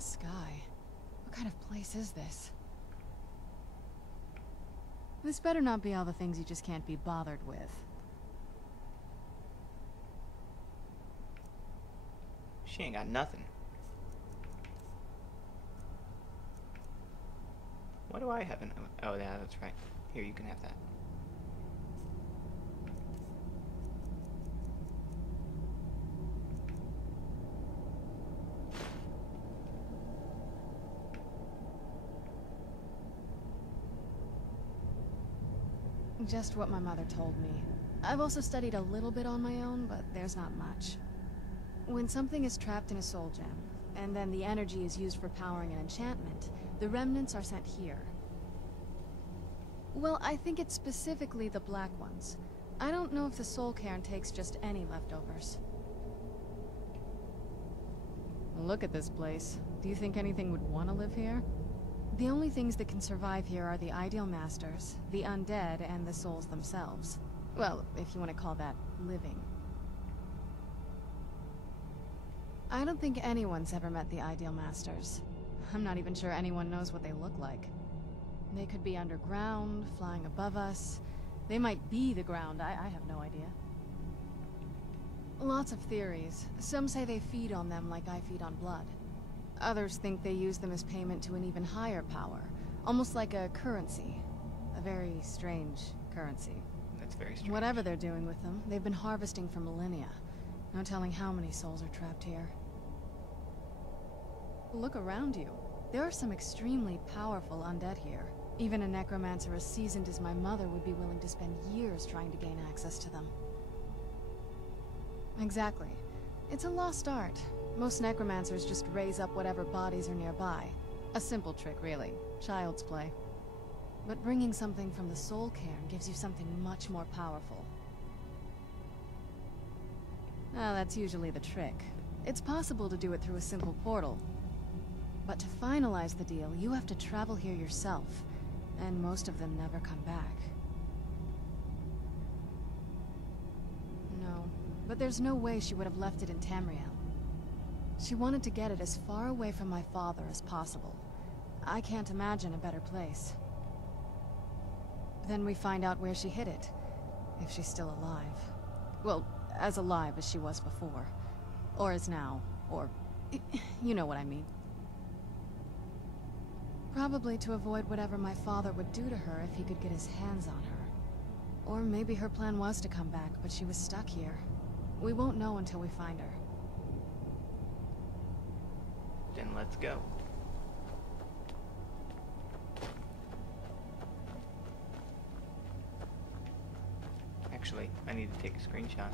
the sky. What kind of place is this? This better not be all the things you just can't be bothered with. She ain't got nothing. What do I have in... Oh, yeah, that's right. Here, you can have that. Just what my mother told me. I've also studied a little bit on my own, but there's not much. When something is trapped in a soul gem, and then the energy is used for powering an enchantment, the remnants are sent here. Well, I think it's specifically the black ones. I don't know if the Soul Cairn takes just any leftovers. Look at this place. Do you think anything would want to live here? The only things that can survive here are the Ideal Masters, the undead, and the souls themselves. Well, if you want to call that living. I don't think anyone's ever met the Ideal Masters. I'm not even sure anyone knows what they look like. They could be underground, flying above us. They might be the ground, I have no idea. Lots of theories. Some say they feed on them like I feed on blood. Others think they use them as payment to an even higher power, almost like a currency. A very strange currency. That's very strange. Whatever they're doing with them, they've been harvesting for millennia. No telling how many souls are trapped here. Look around you. There are some extremely powerful undead here. Even a necromancer as seasoned as my mother would be willing to spend years trying to gain access to them. Exactly. It's a lost art. Most necromancers just raise up whatever bodies are nearby. A simple trick, really. Child's play. But bringing something from the Soul Cairn gives you something much more powerful. Now, that's usually the trick. It's possible to do it through a simple portal. But to finalize the deal, you have to travel here yourself. And most of them never come back. No, but there's no way she would have left it in Tamriel. She wanted to get it as far away from my father as possible. I can't imagine a better place. Then we find out where she hid it. If she's still alive. Well, as alive as she was before. Or is now. Or... you know what I mean. Probably to avoid whatever my father would do to her if he could get his hands on her. Or maybe her plan was to come back, but she was stuck here. We won't know until we find her. Then let's go. Actually, I need to take a screenshot.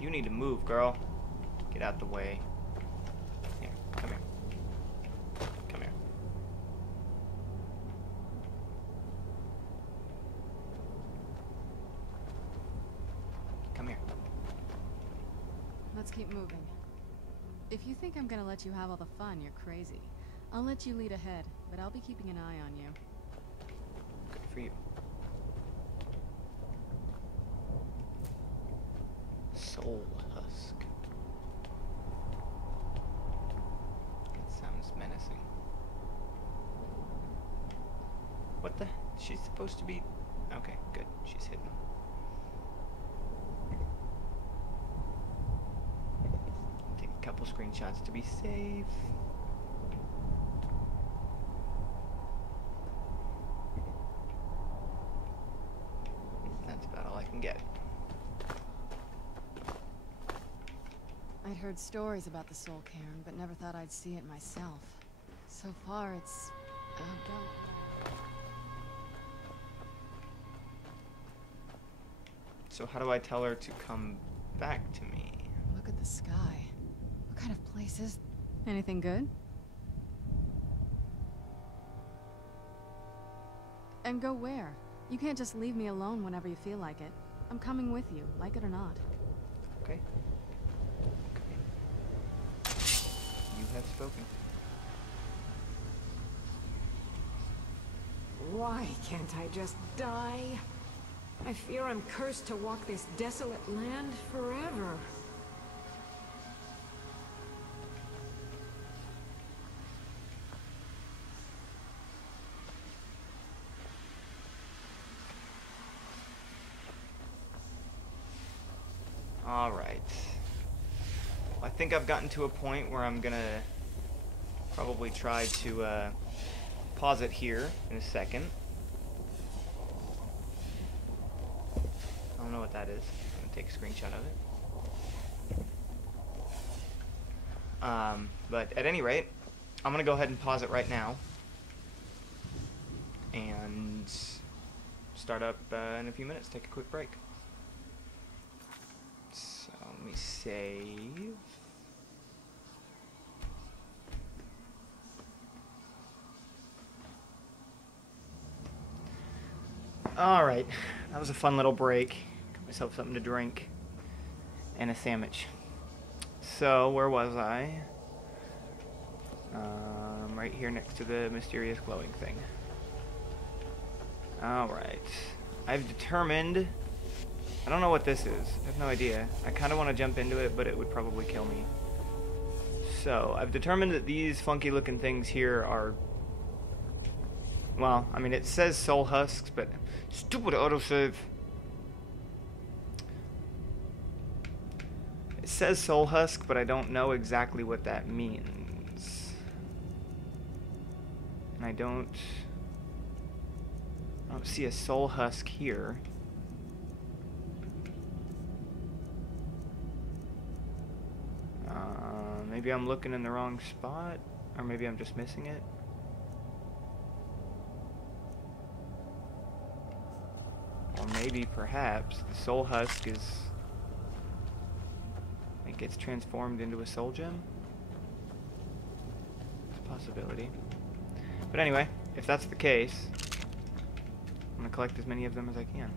You need to move, girl. Get out the way. Here, come here. Come here. Come here. Let's keep moving. If you think I'm gonna let you have all the fun, you're crazy. I'll let you lead ahead, but I'll be keeping an eye on you. Good for you. Soul Husk. That sounds menacing. What the? She's supposed to be... Okay, good. She's hidden. Take a couple screenshots to be safe. That's about all I can get. I'd heard stories about the Soul Cairn, but never thought I'd see it myself. So far, it's... So how do I tell her to come back to me? Look at the sky. What kind of place is... Anything good? And go where? You can't just leave me alone whenever you feel like it. I'm coming with you, like it or not. Okay. You have spoken. Why can't I just die? I fear I'm cursed to walk this desolate land forever. Alright. I think I've gotten to a point where I'm gonna probably try to pause it here in a second. I don't know what that is. I'm gonna take a screenshot of it. But at any rate, I'm gonna go ahead and pause it right now and start up in a few minutes. Take a quick break. So let me save. Alright, that was a fun little break. Got myself something to drink and a sandwich. So, where was I? Right here next to the mysterious glowing thing. Alright. I've determined... I don't know what this is. I have no idea. I kind of want to jump into it, but it would probably kill me. So, I've determined that these funky looking things here are... Well, I mean, it says soul husks, but... Stupid autosave. It says soul husk, but I don't know exactly what that means. And I don't see a soul husk here. Maybe I'm looking in the wrong spot, or maybe I'm just missing it. Or maybe, perhaps, the soul husk is... It gets transformed into a soul gem? It's a possibility. But anyway, if that's the case, I'm going to collect as many of them as I can.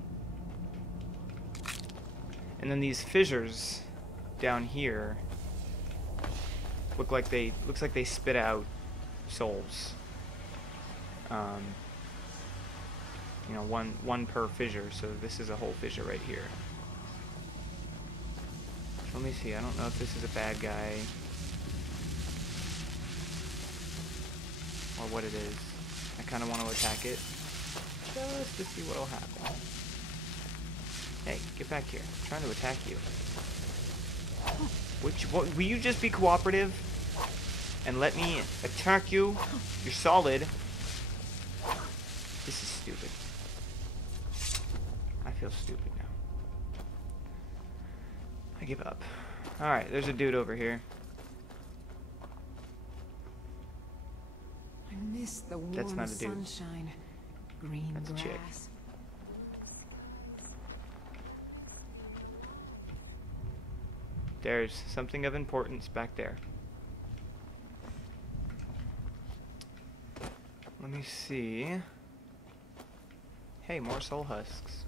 And then these fissures down here looks like they spit out souls. You know, one per fissure, so this is a whole fissure right here. So let me see, I don't know if this is a bad guy or what it is. I kind of want to attack it just to see what'll happen. Hey, get back here. I'm trying to attack you. Will you just be cooperative and let me attack you? You're solid. This is stupid. I feel stupid now. I give up. Alright, there's a dude over here. I miss the warm That's not a dude. sunshine. Green That's a grass. chick. There's something of importance back there. Let me see. Hey, more soul husks.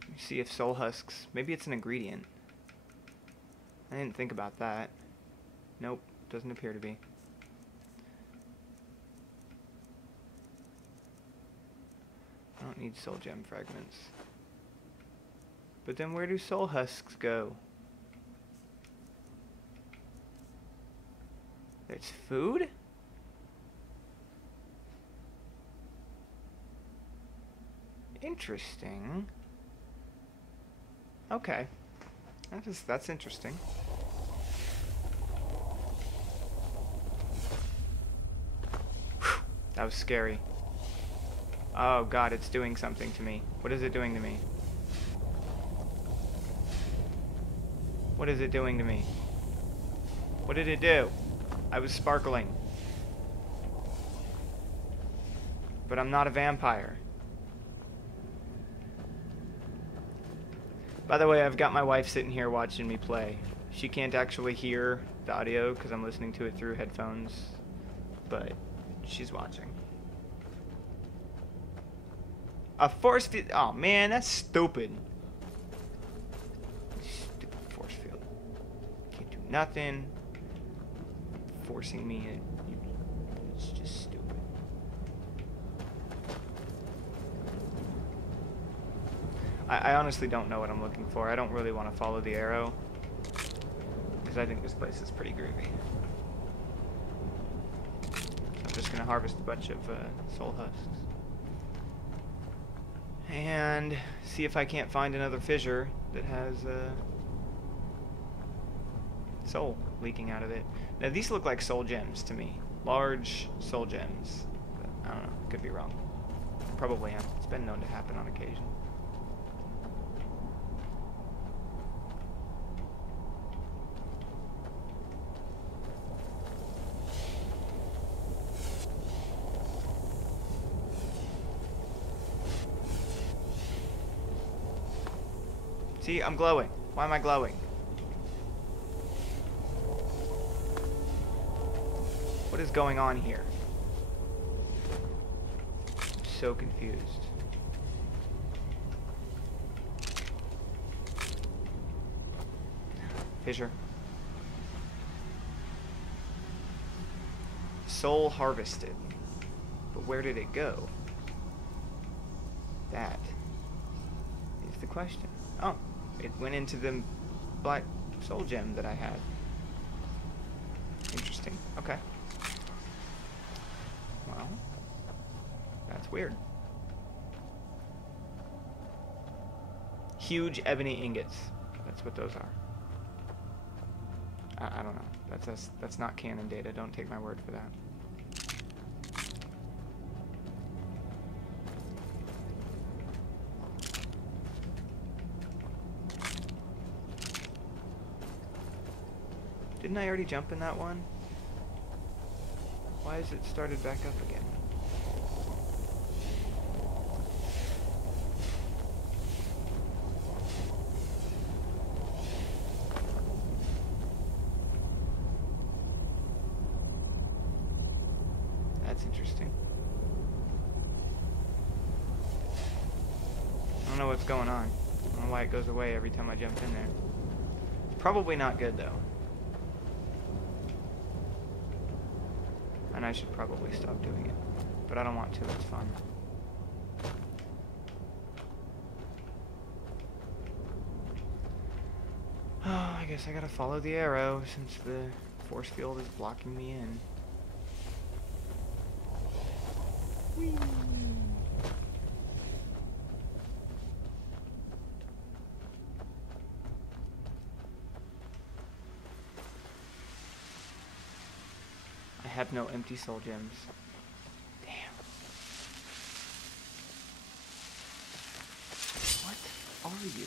Let me see if soul husks... Maybe it's an ingredient. I didn't think about that. Nope, doesn't appear to be. I don't need soul gem fragments. But then where do soul husks go? It's food? Interesting. Okay. That's interesting. Whew, that was scary. Oh god, it's doing something to me. What is it doing to me? What is it doing to me? What did it do? I was sparkling. But I'm not a vampire. By the way, I've got my wife sitting here watching me play. She can't actually hear the audio because I'm listening to it through headphones, but she's watching. A force field. Oh man, that's stupid. Stupid force field. Can't do nothing. forcing me. It's just stupid. I honestly don't know what I'm looking for. I don't really want to follow the arrow, because I think this place is pretty groovy. I'm just going to harvest a bunch of soul husks. And see if I can't find another fissure that has soul leaking out of it. Now these look like soul gems to me. Large soul gems. But I don't know. Could be wrong. Probably am. It's been known to happen on occasion. See, I'm glowing. Why am I glowing? What is going on here? I'm so confused. Fissure. Soul harvested. But where did it go? That is the question. Oh, it went into the black soul gem that I had. Interesting. Okay. Well, that's weird. Huge ebony ingots. That's what those are. I don't know. That's not canon data. Don't take my word for that. Didn't I already jump in that one? Why is it started back up again? That's interesting. I don't know what's going on. I don't know why it goes away every time I jump in there. Probably not good though. And I should probably stop doing it. But I don't want to, it's fun. Oh, I guess I gotta follow the arrow since the force field is blocking me in. Whee! I have no empty soul gems. Damn. What are you?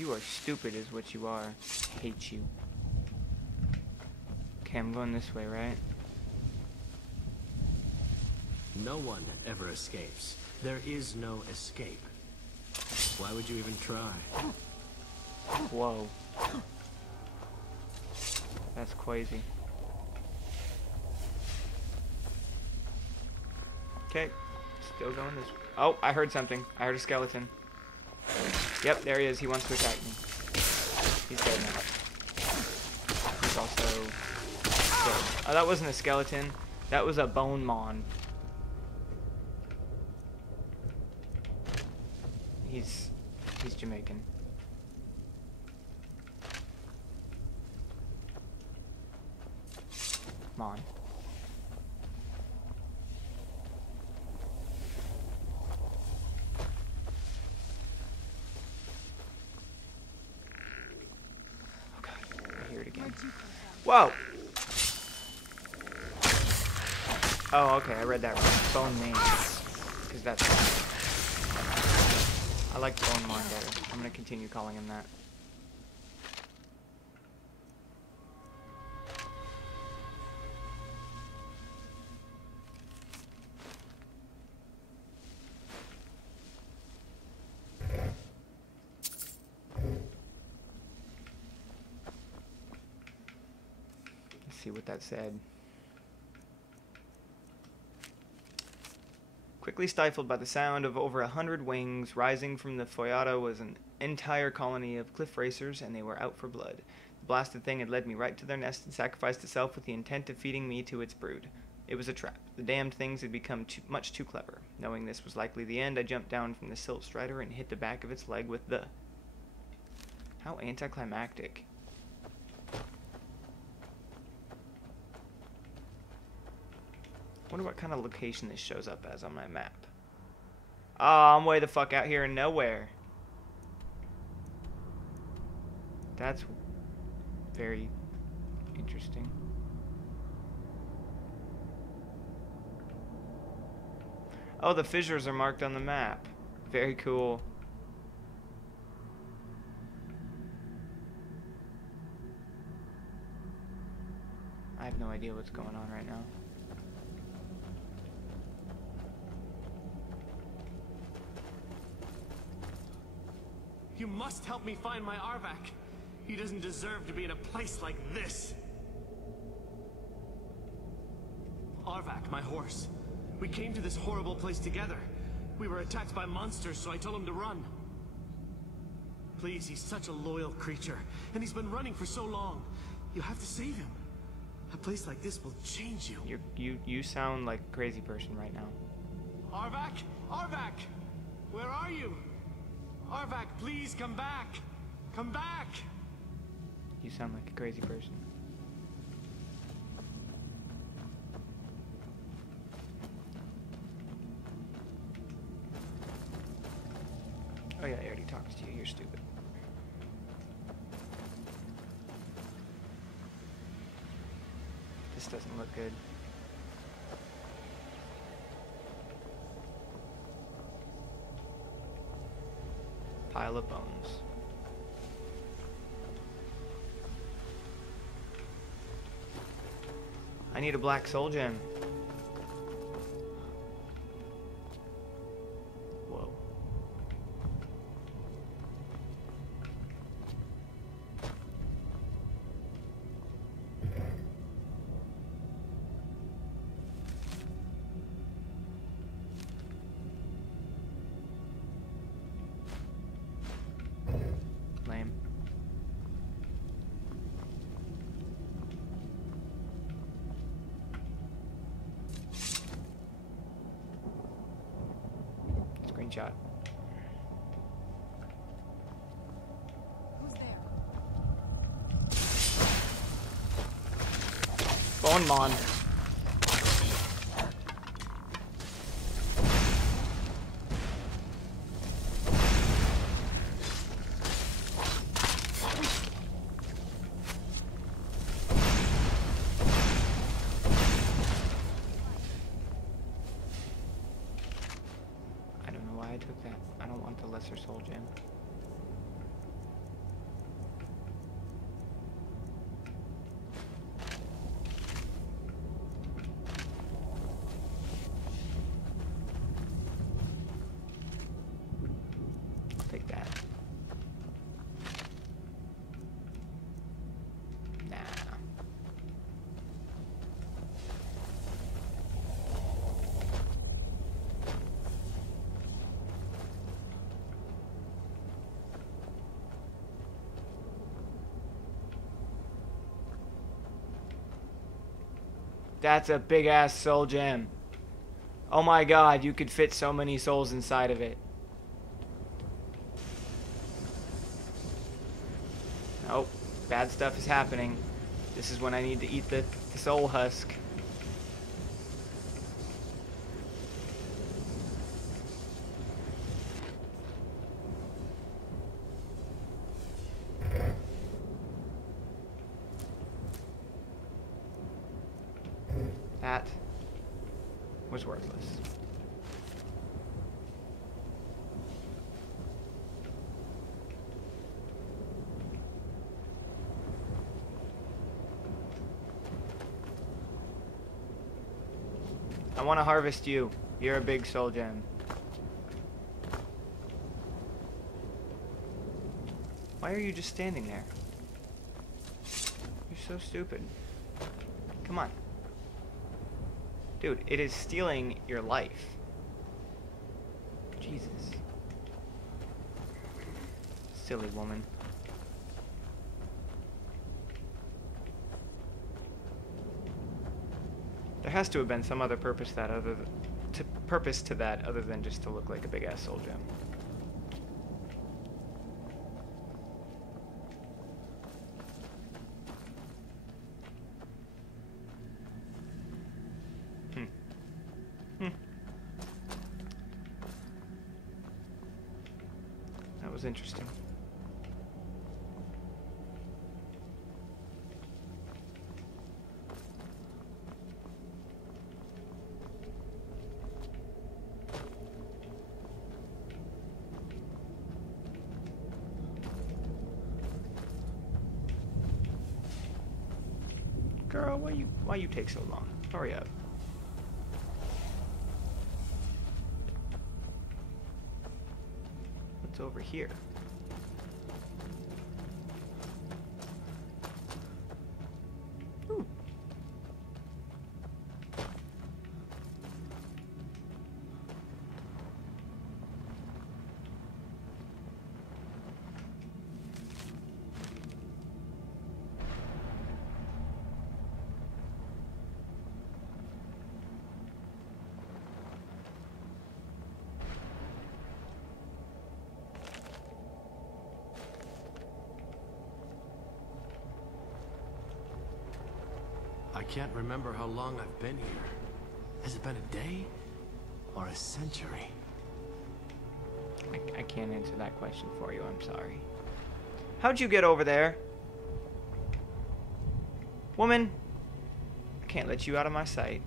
You are stupid is what you are. I hate you. Okay, I'm going this way, right? No one ever escapes. There is no escape. Why would you even try? Whoa. That's crazy. Okay, still going this way. Oh, I heard something. I heard a skeleton. Yep, there he is. He wants to attack me. He's dead now. He's also dead. Oh, that wasn't a skeleton. That was a bone mon. He's Jamaican. Mon. Oh god, I hear it again. Whoa! Oh, okay, I read that wrong. Bone man. Because that's fine. I like Bone Mon better. I'm going to continue calling him that. Let's see what that said. Quickly stifled by the sound of over 100 wings rising from the Foyata was an entire colony of cliff racers, and they were out for blood. The blasted thing had led me right to their nest and sacrificed itself with the intent of feeding me to its brood. It was a trap. The damned things had become much too clever. Knowing this was likely the end, I jumped down from the silt strider and hit the back of its leg with the... How anticlimactic. Wonder what kind of location this shows up as on my map. Oh, I'm way the fuck out here in nowhere. That's very interesting. Oh, the fissures are marked on the map. Very cool. I have no idea what's going on right now. You must help me find my Arvak. He doesn't deserve to be in a place like this. Arvak, my horse. We came to this horrible place together. We were attacked by monsters, so I told him to run. Please, he's such a loyal creature, and he's been running for so long. You have to save him. A place like this will change you. You sound like a crazy person right now. Arvak? Arvak! Where are you? Arvak, please come back! Come back! You sound like a crazy person. Oh yeah, he already talks to you. You're stupid. This doesn't look good. Pile of bones. I need a black soul gem. Whoa. Lame. Screenshot. Who's there? Bone Mon. I took that. I don't want the lesser soul gem. I'll take that. Nah. That's a big ass soul gem. Oh my god, you could fit so many souls inside of it. Nope, bad stuff is happening. This is when I need to eat the soul husk. That was worthless. I want to harvest you. You're a big soul gem. Why are you just standing there? You're so stupid. Come on. Dude, it is stealing your life. Jesus. Silly woman. There has to have been some other purpose to that other than just to look like a big ass soul gem. That was interesting. Girl, why you take so long? Hurry up. What's over here? Ooh. I can't remember how long I've been here. Has it been a day? Or a century? I can't answer that question for you, I'm sorry. How'd you get over there? Woman, I can't let you out of my sight.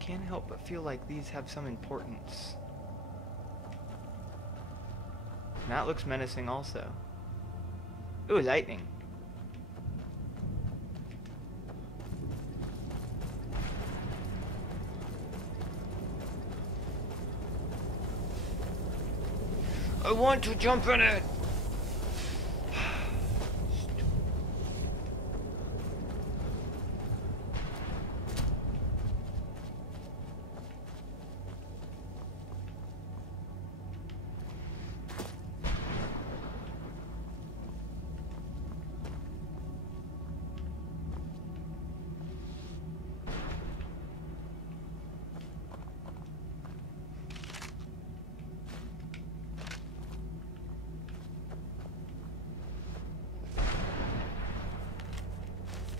Can't help but feel like these have some importance. And that looks menacing also. Ooh, lightning. I want to jump in it!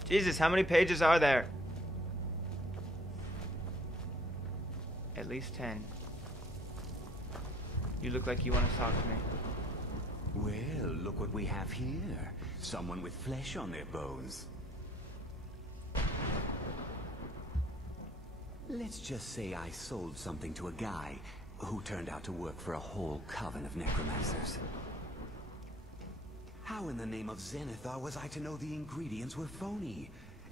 Jesus, how many pages are there? At least 10. You look like you want to talk to me. Well, look what we have here. Someone with flesh on their bones. Let's just say I sold something to a guy who turned out to work for a whole coven of necromancers. How in the name of Zenithar was I to know the ingredients were phony?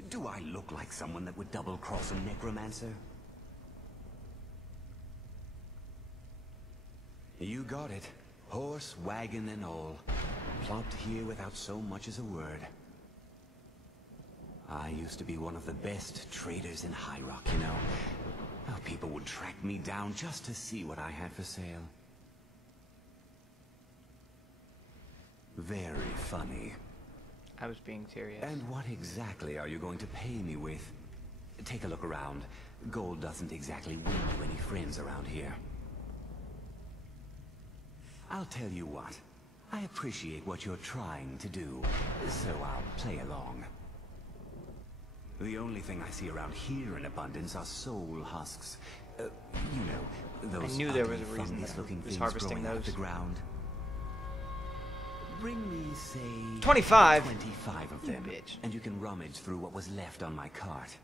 Do I look like someone that would double-cross a necromancer? You got it. Horse, wagon, and all. Plopped here without so much as a word. I used to be one of the best traders in High Rock, you know. How people would track me down just to see what I had for sale. Very funny. I was being serious. And what exactly are you going to pay me with? Take a look around. Gold doesn't exactly win you any friends around here. I'll tell you what. I appreciate what you're trying to do, so I'll play along. The only thing I see around here in abundance are soul husks. You know, those I knew there was a reason that looking I was things harvesting growing out those. the ground. Bring me, say, 25. 25 of You them, bitch. and you can rummage through what was left on my cart.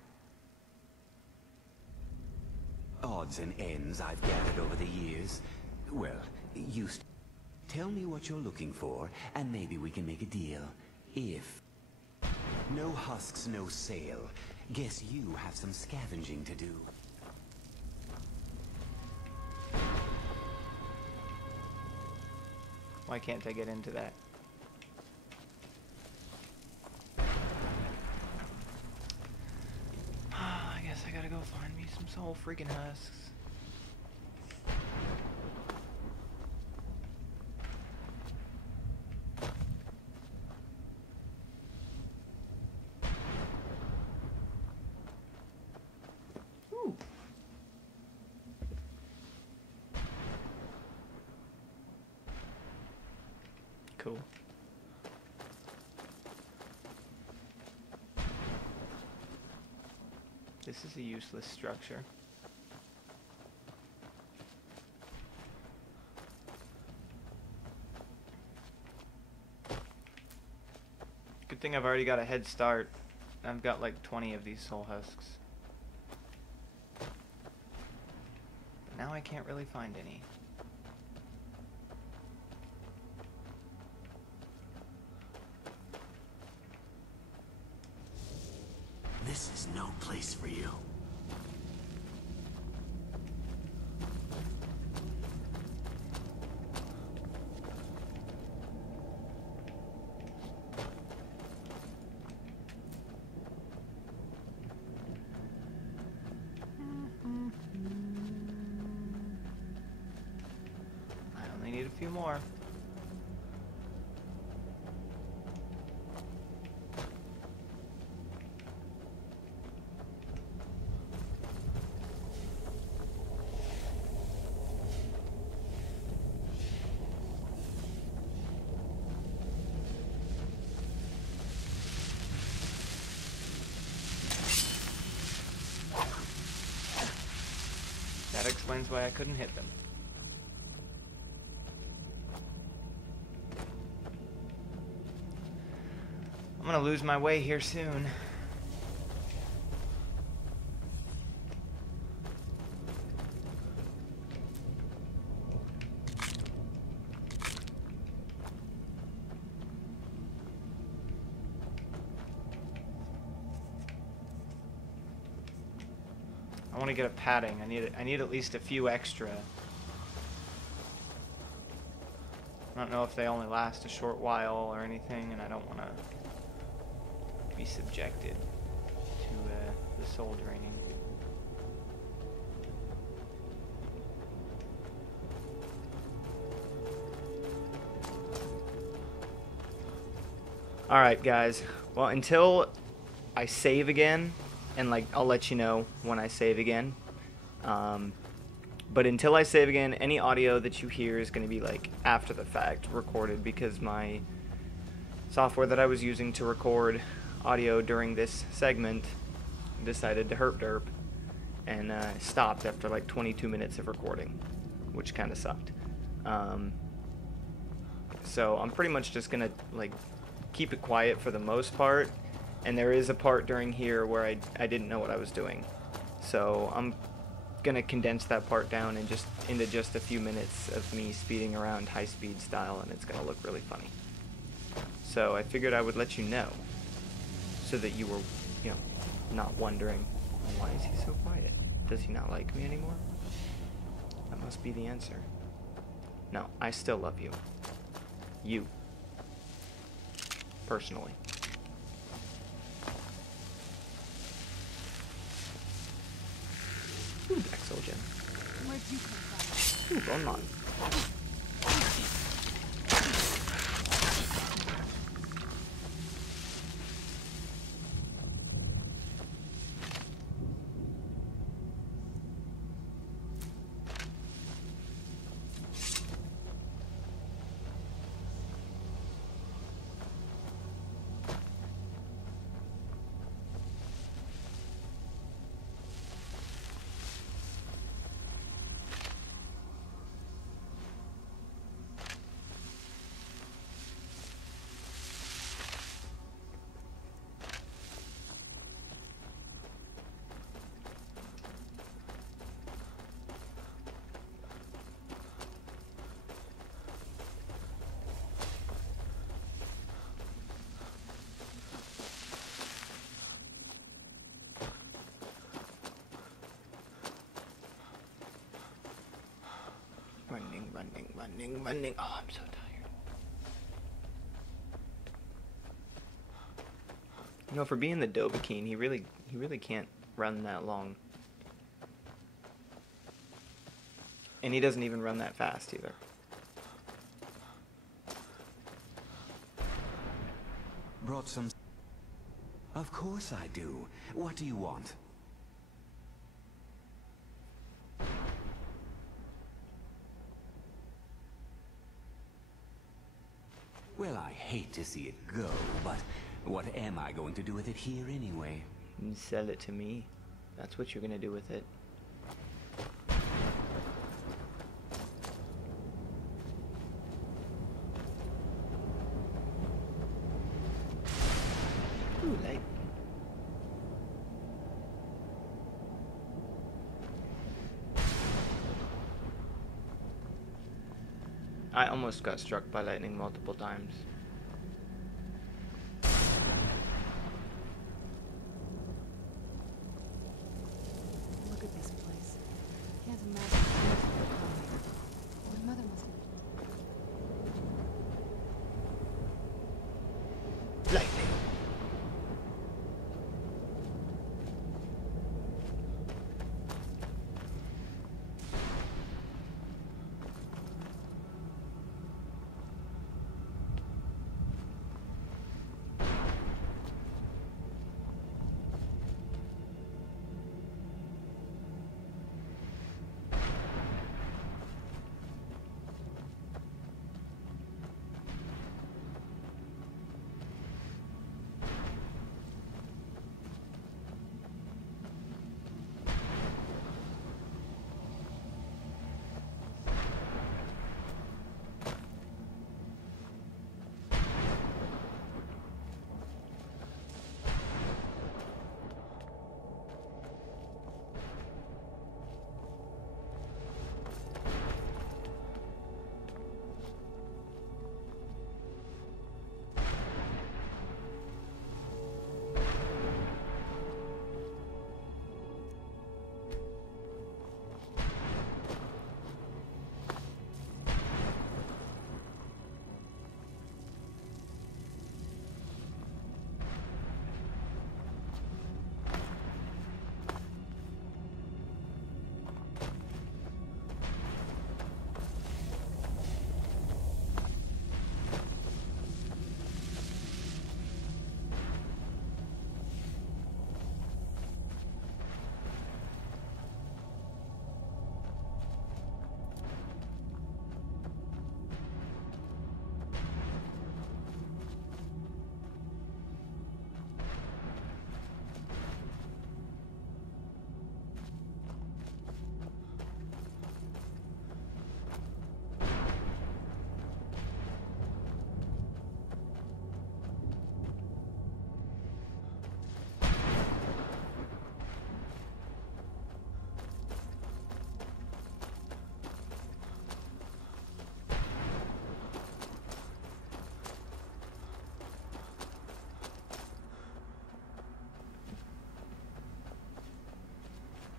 Odds and ends I've gathered over the years. Well, used Tell me what you're looking for, and maybe we can make a deal. If... No husks, no sale. Guess you have some scavenging to do. Why can't I get into that? I guess I gotta go find me some soul freaking husks. Ooh. Cool. This is a useless structure. Good thing I've already got a head start. I've got like 20 of these soul husks. But now I can't really find any. This is no place for you. I only need a few more. That explains why I couldn't hit them. I'm gonna lose my way here soon. I want to get a padding. I need at least a few extra. I don't know if they only last a short while or anything, and I don't want to be subjected to the soul draining. Alright guys, well until I save again, and like I'll let you know when I save again, but until I save again, any audio that you hear is going to be like after the fact recorded, because my software that I was using to record audio during this segment decided to herp derp and stopped after like 22 minutes of recording, which kind of sucked. So I'm pretty much just gonna like keep it quiet for the most part, and there is a part during here where I didn't know what I was doing, so I'm gonna condense that part down and just into just a few minutes of me speeding around high speed style, and it's gonna look really funny. So I figured I would let you know so that you were, you know, not wondering, why is he so quiet? Does he not like me anymore? That must be the answer. No, I still love you. You. Personally. Ooh, Black Soul Gem. Where'd you come from? Ooh, Bone Mon. running. Oh, I'm so tired. You know, for being the Dovahkiin, he really can't run that long. And he doesn't even run that fast either. Brought some... Of course I do. What do you want? Well, I hate to see it go, but what am I going to do with it here anyway? You sell it to me. That's what you're gonna do with it. Ooh, light. I almost got struck by lightning multiple times. Look at this place. Can't imagine my mother must have... Lightning.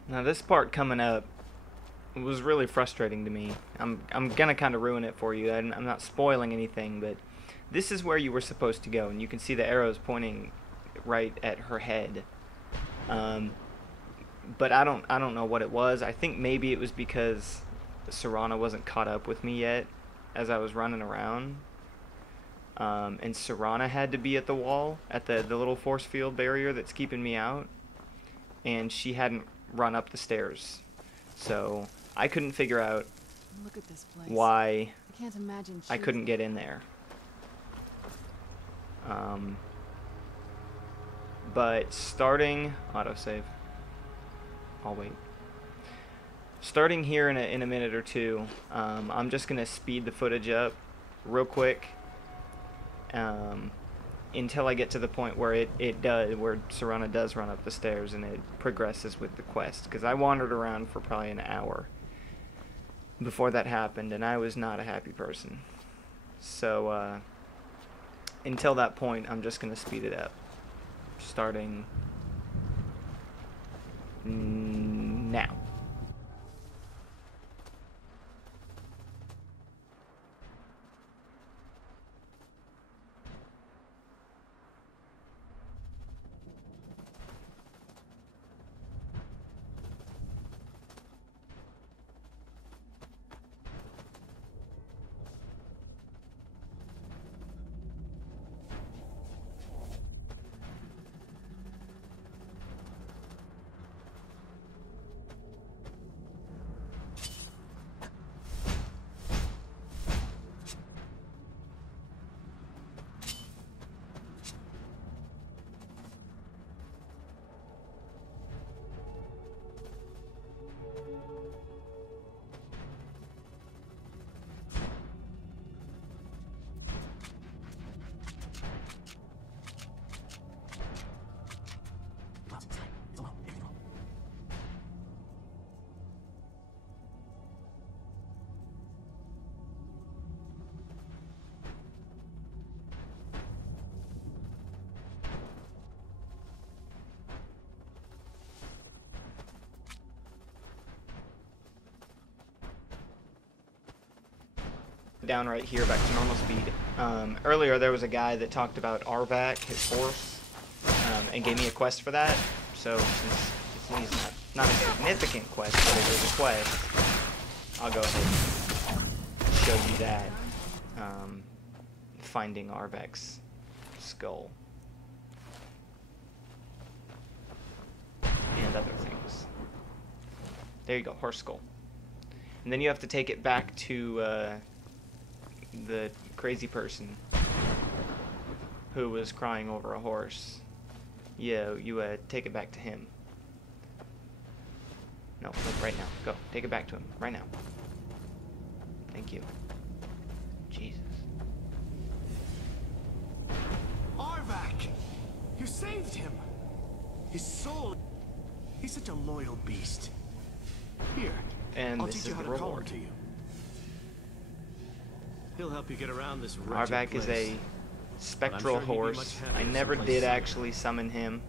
Now this part coming up was really frustrating to me. I'm gonna kind of ruin it for you. I'm not spoiling anything, but this is where you were supposed to go, and you can see the arrows pointing right at her head. But I don't know what it was. I think maybe it was because Serana wasn't caught up with me yet as I was running around. And Serana had to be at the wall, at the little force field barrier that's keeping me out. And she hadn't run up the stairs. So I couldn't figure out Look at this place. why I can't imagine I couldn't get in there. But starting autosave. I'll wait. Starting here in a minute or two, I'm just gonna speed the footage up real quick until I get to the point where where Serana does run up the stairs and it progresses with the quest. Because I wandered around for probably an hour before that happened, and I was not a happy person. So until that point, I'm just gonna speed it up, starting now. down right here back to normal speed. Earlier there was a guy that talked about Arvak, his horse, and gave me a quest for that. So since it's not a significant quest, but it is a quest, I'll go ahead and show you that. Finding Arvak's skull. And other things. There you go, horse skull. And then you have to take it back to the crazy person who was crying over a horse. Yeah, you take it back to him. No, look, right now. Go, take it back to him, right now. Thank you. Jesus. Arvak! You saved him! His soul... He's such a loyal beast. Here, And I'll this teach is you how the to call him reward. to you. He'll help you get around this wretched Arvak is place. a spectral But I'm sure he'd be horse. much happier I never someplace did safe. actually summon him.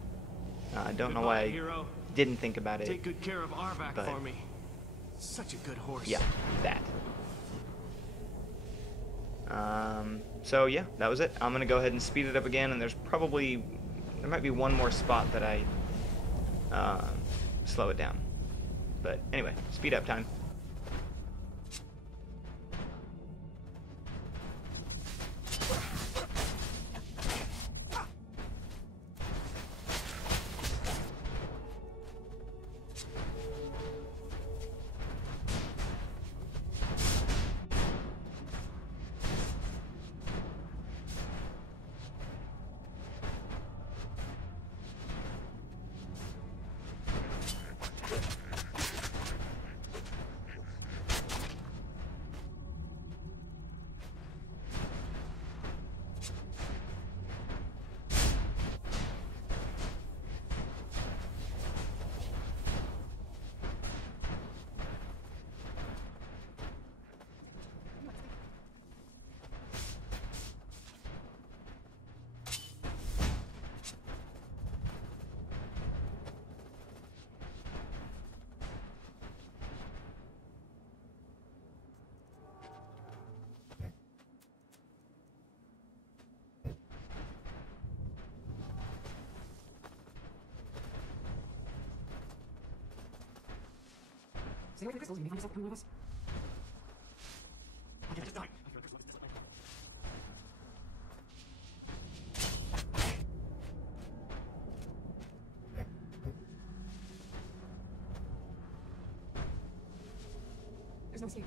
I don't know why Goodbye, I hero. didn't think about it. Take good care of Arvak but- for me. Such a good horse. Yeah, that. So yeah, that was it. I'm gonna go ahead and speed it up again, and there might be one more spot that I slow it down. But anyway, speed up time. Stay away from crystals. You may find yourself coming with us. I can't just die. There's no escape.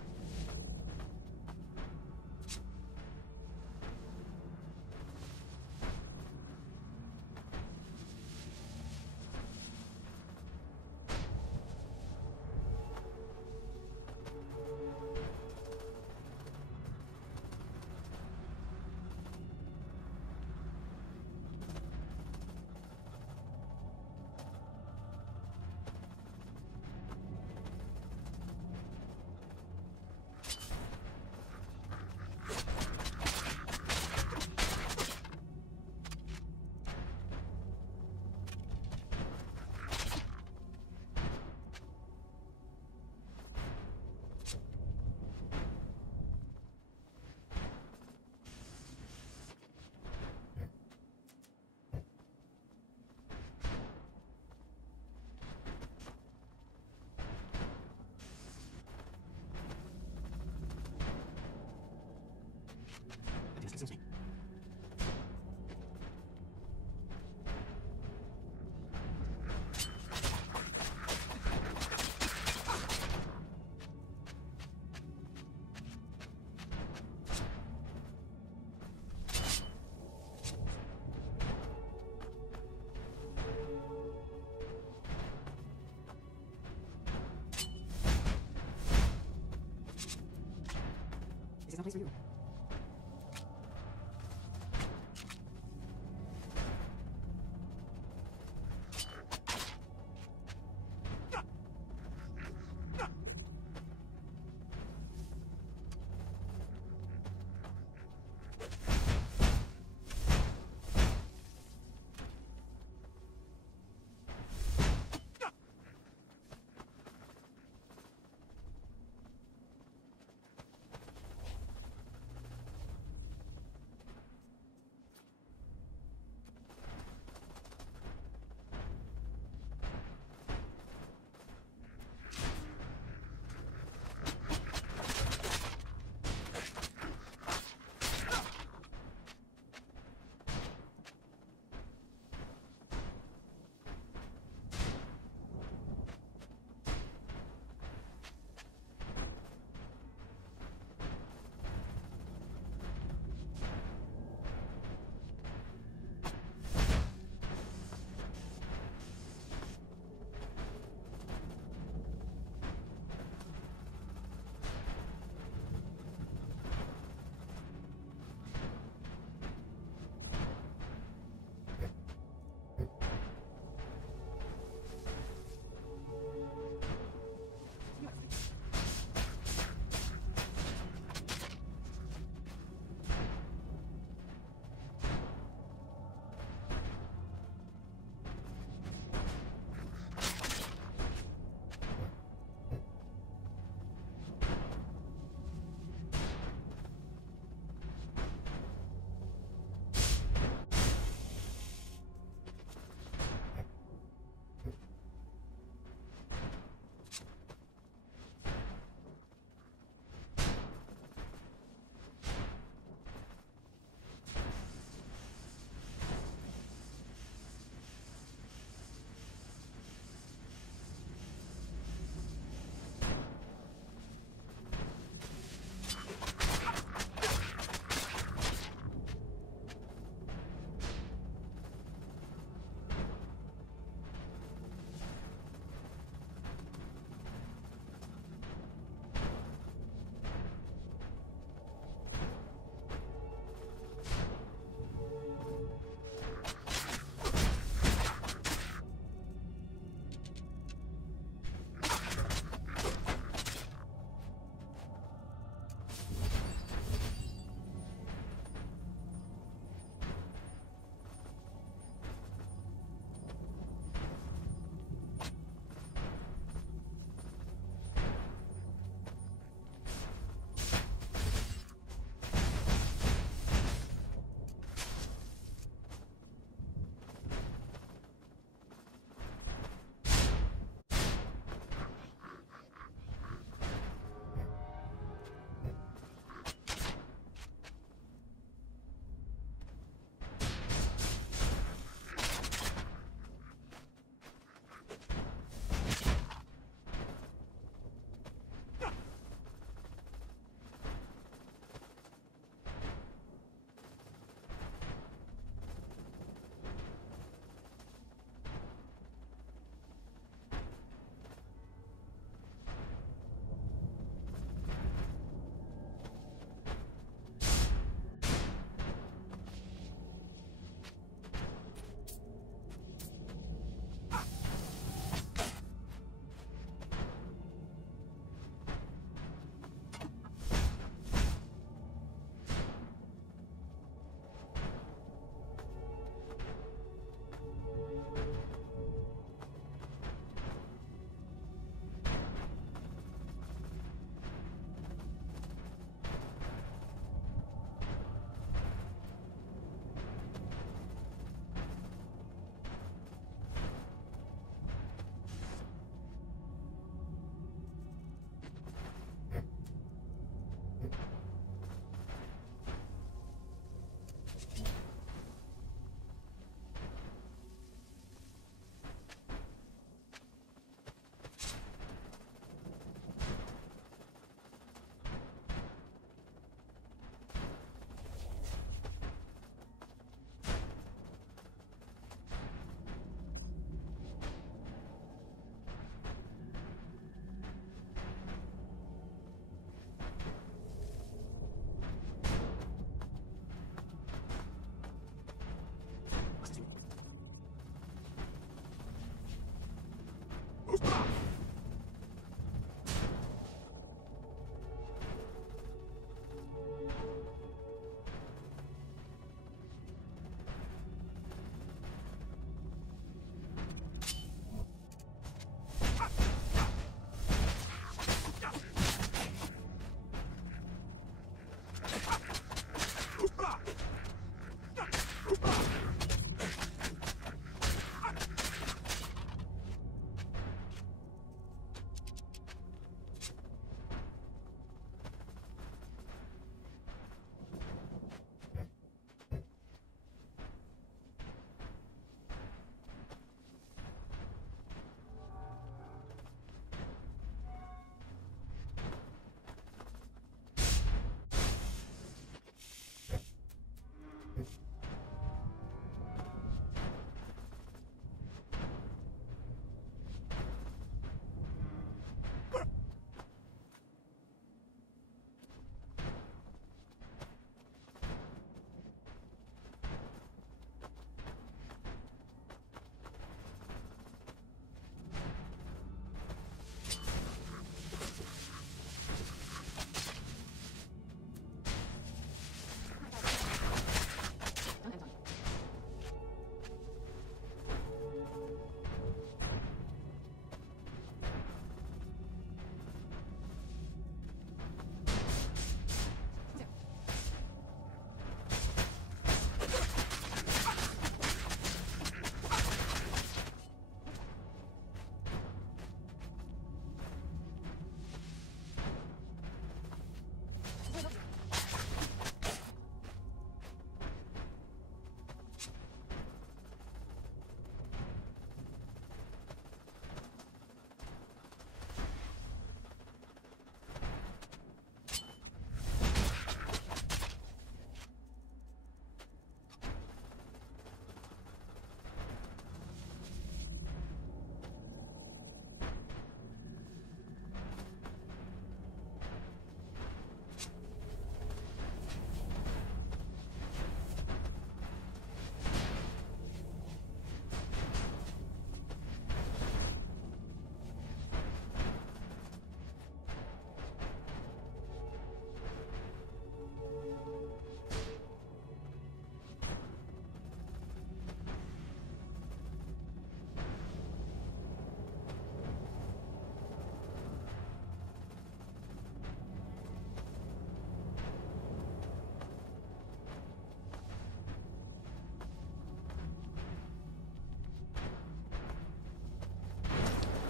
Excuse me. This is no place for you.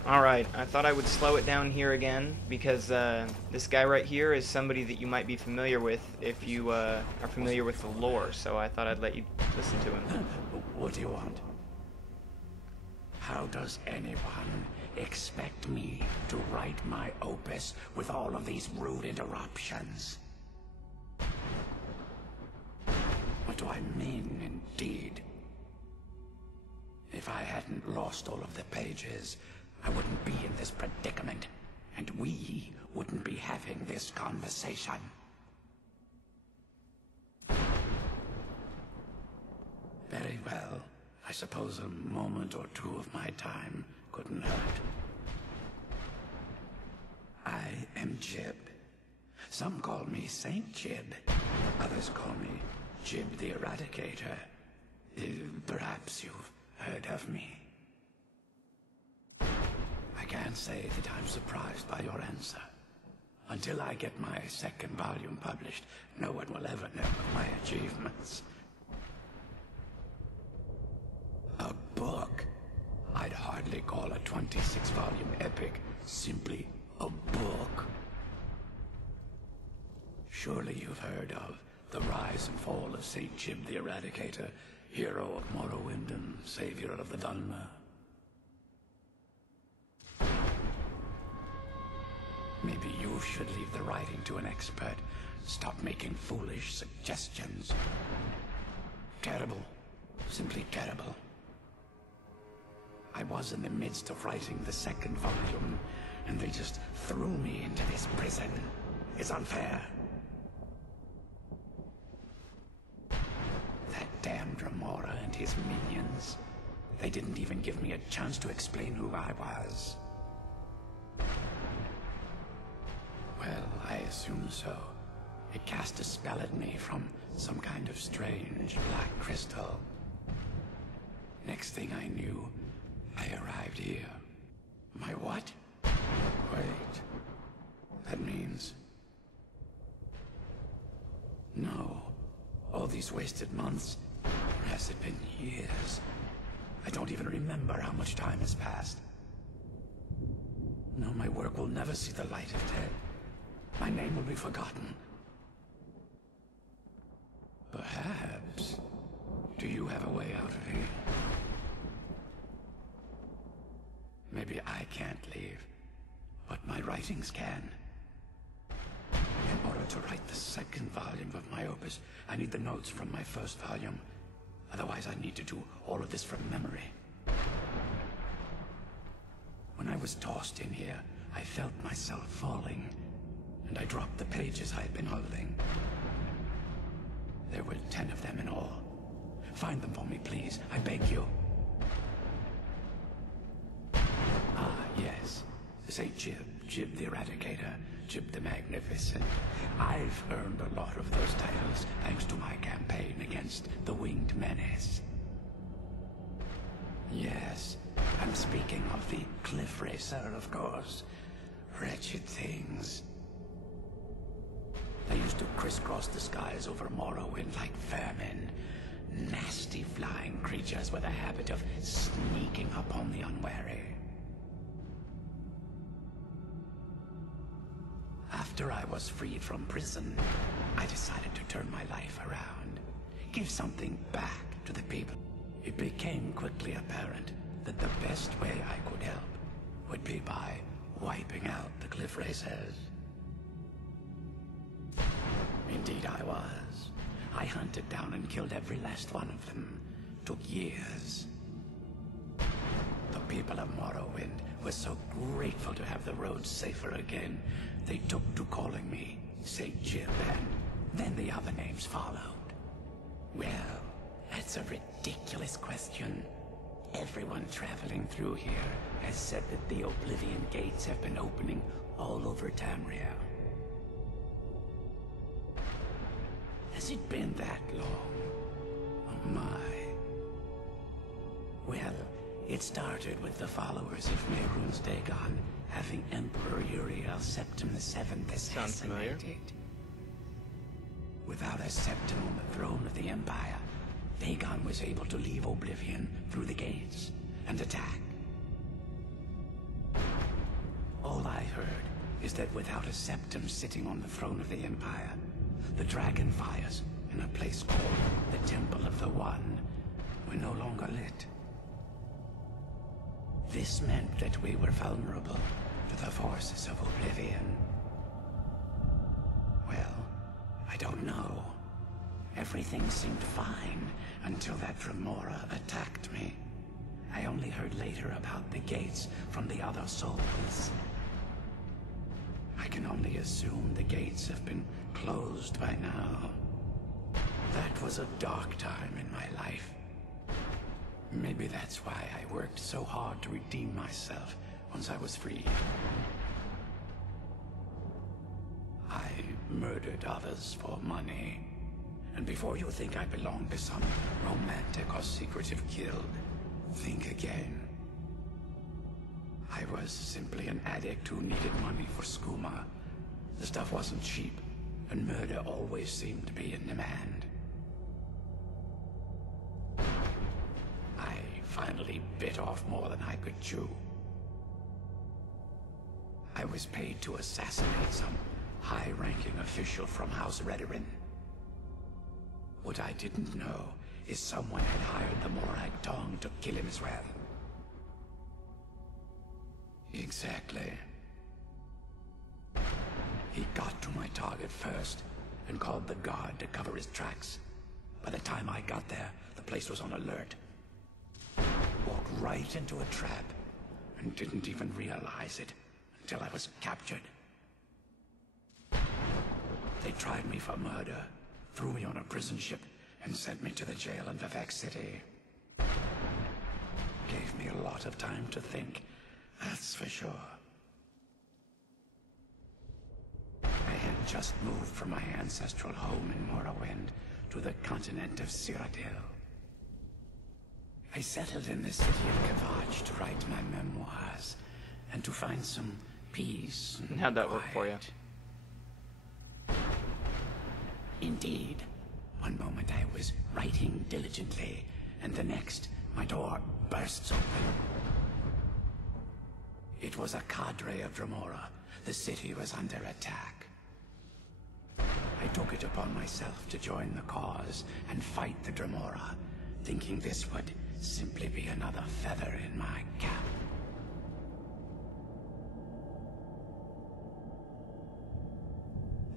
Alright, I thought I would slow it down here again, because this guy right here is somebody that you might be familiar with if you are familiar with the lore, so I thought I'd let you listen to him. What do you want? How does anyone expect me to write my opus with all of these rude interruptions? What do I mean, indeed? If I hadn't lost all of the pages, I wouldn't be in this predicament, and we wouldn't be having this conversation. Very well. I suppose a moment or two of my time couldn't hurt. I am Jiub. Some call me Saint Jiub. Others call me Jiub the Eradicator. Perhaps you've heard of me. I can't say that I'm surprised by your answer. Until I get my second volume published, no one will ever know of my achievements. A book? I'd hardly call a 26-volume epic simply a book. Surely you've heard of the rise and fall of Saint Jiub the Eradicator, hero of Morrowind and savior of the Durnehviir. Maybe you should leave the writing to an expert. Stop making foolish suggestions. Terrible. Simply terrible. I was in the midst of writing the second volume, and they just threw me into this prison. It's unfair. That damned Remora and his minions. They didn't even give me a chance to explain who I was. Well, I assume so. It cast a spell at me from some kind of strange black crystal. Next thing I knew, I arrived here. My what? Wait. That means... No. All these wasted months? Or has it been years? I don't even remember how much time has passed. No, my work will never see the light of day. My name will be forgotten. Perhaps. Do you have a way out of here? Maybe I can't leave, but my writings can. In order to write the second volume of my opus, I need the notes from my first volume. Otherwise, I need to do all of this from memory. When I was tossed in here, I felt myself falling, and I dropped the pages I had been holding. There were 10 of them in all. Find them for me, please. I beg you. Ah, yes. Say Jiub the Eradicator, Jiub the Magnificent. I've earned a lot of those titles thanks to my campaign against the Winged Menace. Yes, I'm speaking of the Cliff Racer, of course. Wretched things. They used to crisscross the skies over Morrowind like vermin. Nasty flying creatures with a habit of sneaking upon the unwary. After I was freed from prison, I decided to turn my life around. Give something back to the people. It became quickly apparent that the best way I could help would be by wiping out the Cliff Racers. Indeed I was. I hunted down and killed every last one of them. Took years. The people of Morrowind were so grateful to have the roads safer again, they took to calling me Saint Jiub, and then the other names followed. Well, that's a ridiculous question. Everyone traveling through here has said that the Oblivion Gates have been opening all over Tamriel. Has it been that long? Oh my. Well, it started with the followers of Mehrunes Dagon having Emperor Uriel Septim VII assassinated. Without a Septim on the throne of the Empire, Dagon was able to leave Oblivion through the gates and attack. heard is that without a septum sitting on the throne of the Empire, the dragon fires in a place called the Temple of the One were no longer lit. This meant that we were vulnerable to the forces of oblivion. Well, I don't know. Everything seemed fine until that Remora attacked me. I only heard later about the gates from the other souls. I can only assume the gates have been closed by now. That was a dark time in my life. Maybe that's why I worked so hard to redeem myself once I was free. I murdered others for money. And before you think I belong to some romantic or secretive guild, think again. I was simply an addict who needed money for skooma. The stuff wasn't cheap, and murder always seemed to be in demand. I finally bit off more than I could chew. I was paid to assassinate some high-ranking official from House Redorin. What I didn't know is someone had hired the Morag Tong to kill him as well. Exactly. He got to my target first and called the guard to cover his tracks. By the time I got there, the place was on alert. Walked right into a trap and didn't even realize it until I was captured. They tried me for murder, threw me on a prison ship, and sent me to the jail in Vivek City. Gave me a lot of time to think, that's for sure. I had just moved from my ancestral home in Morrowind to the continent of Cyrodiil. I settled in the city of Kavach to write my memoirs and to find some peace and how'd that work for you? Indeed. One moment I was writing diligently, and the next, my door bursts open. It was a cadre of Dremora. The city was under attack. I took it upon myself to join the cause and fight the Dremora, thinking this would simply be another feather in my cap.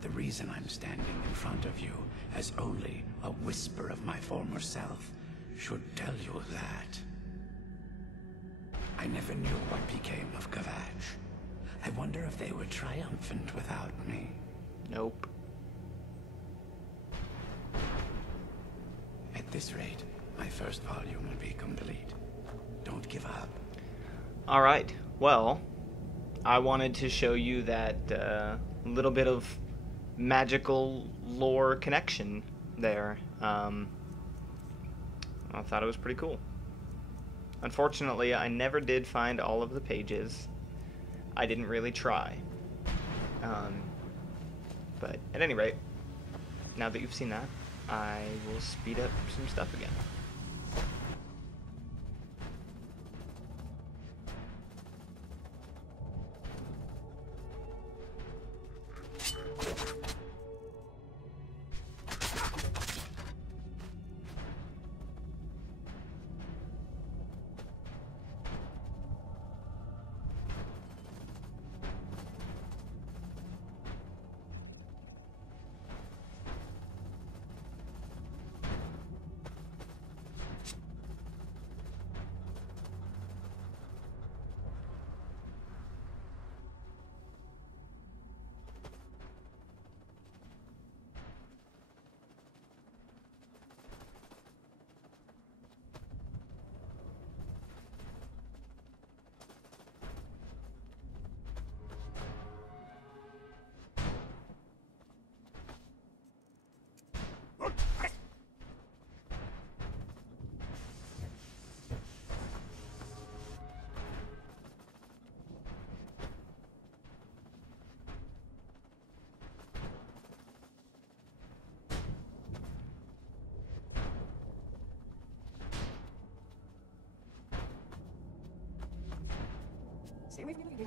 The reason I'm standing in front of you as only a whisper of my former self should tell you that. I never knew what became of Kavach. I wonder if they were triumphant without me. Nope. At this rate, my first volume will be complete. Don't give up. Alright, well, I wanted to show you that little bit of magical lore connection there. I thought it was pretty cool. Unfortunately, I never did find all of the pages. I didn't really try. But at any rate, now that you've seen that, I will speed up some stuff again. Stay away from me.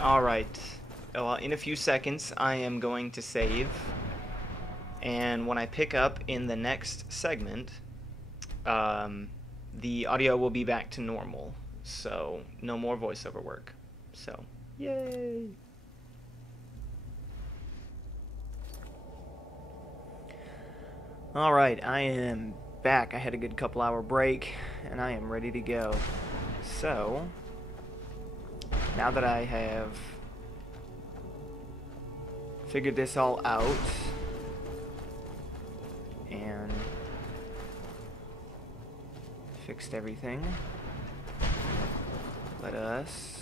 Alright. Well, in a few seconds, I am going to save. And when I pick up in the next segment, the audio will be back to normal. So, no more voiceover work. So, yay! Alright, I am back. I had a good couple hour break, and I am ready to go. So, now that I have figured this all out, and fixed everything, let us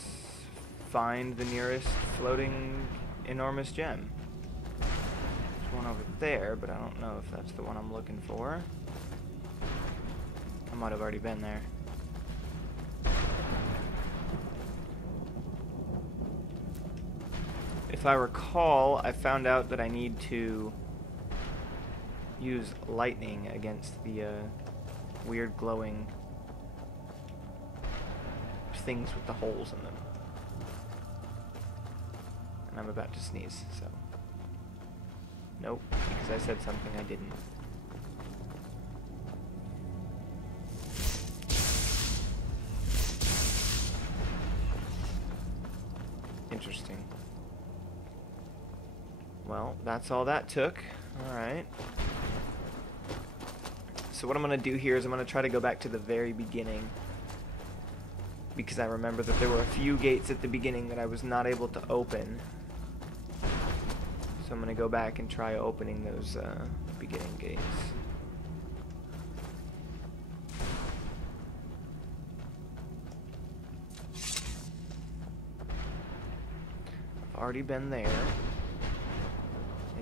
find the nearest floating enormous gem. There's one over there, but I don't know if that's the one I'm looking for. I might have already been there. If I recall, I found out that I need to use lightning against the weird glowing things with the holes in them. And I'm about to sneeze, so. Nope, because I said something I didn't. Interesting. Well, that's all that took. Alright. So what I'm going to do here is I'm going to try to go back to the very beginning, because I remember that there were a few gates at the beginning that I was not able to open. So I'm going to go back and try opening those beginning gates. I've already been there. I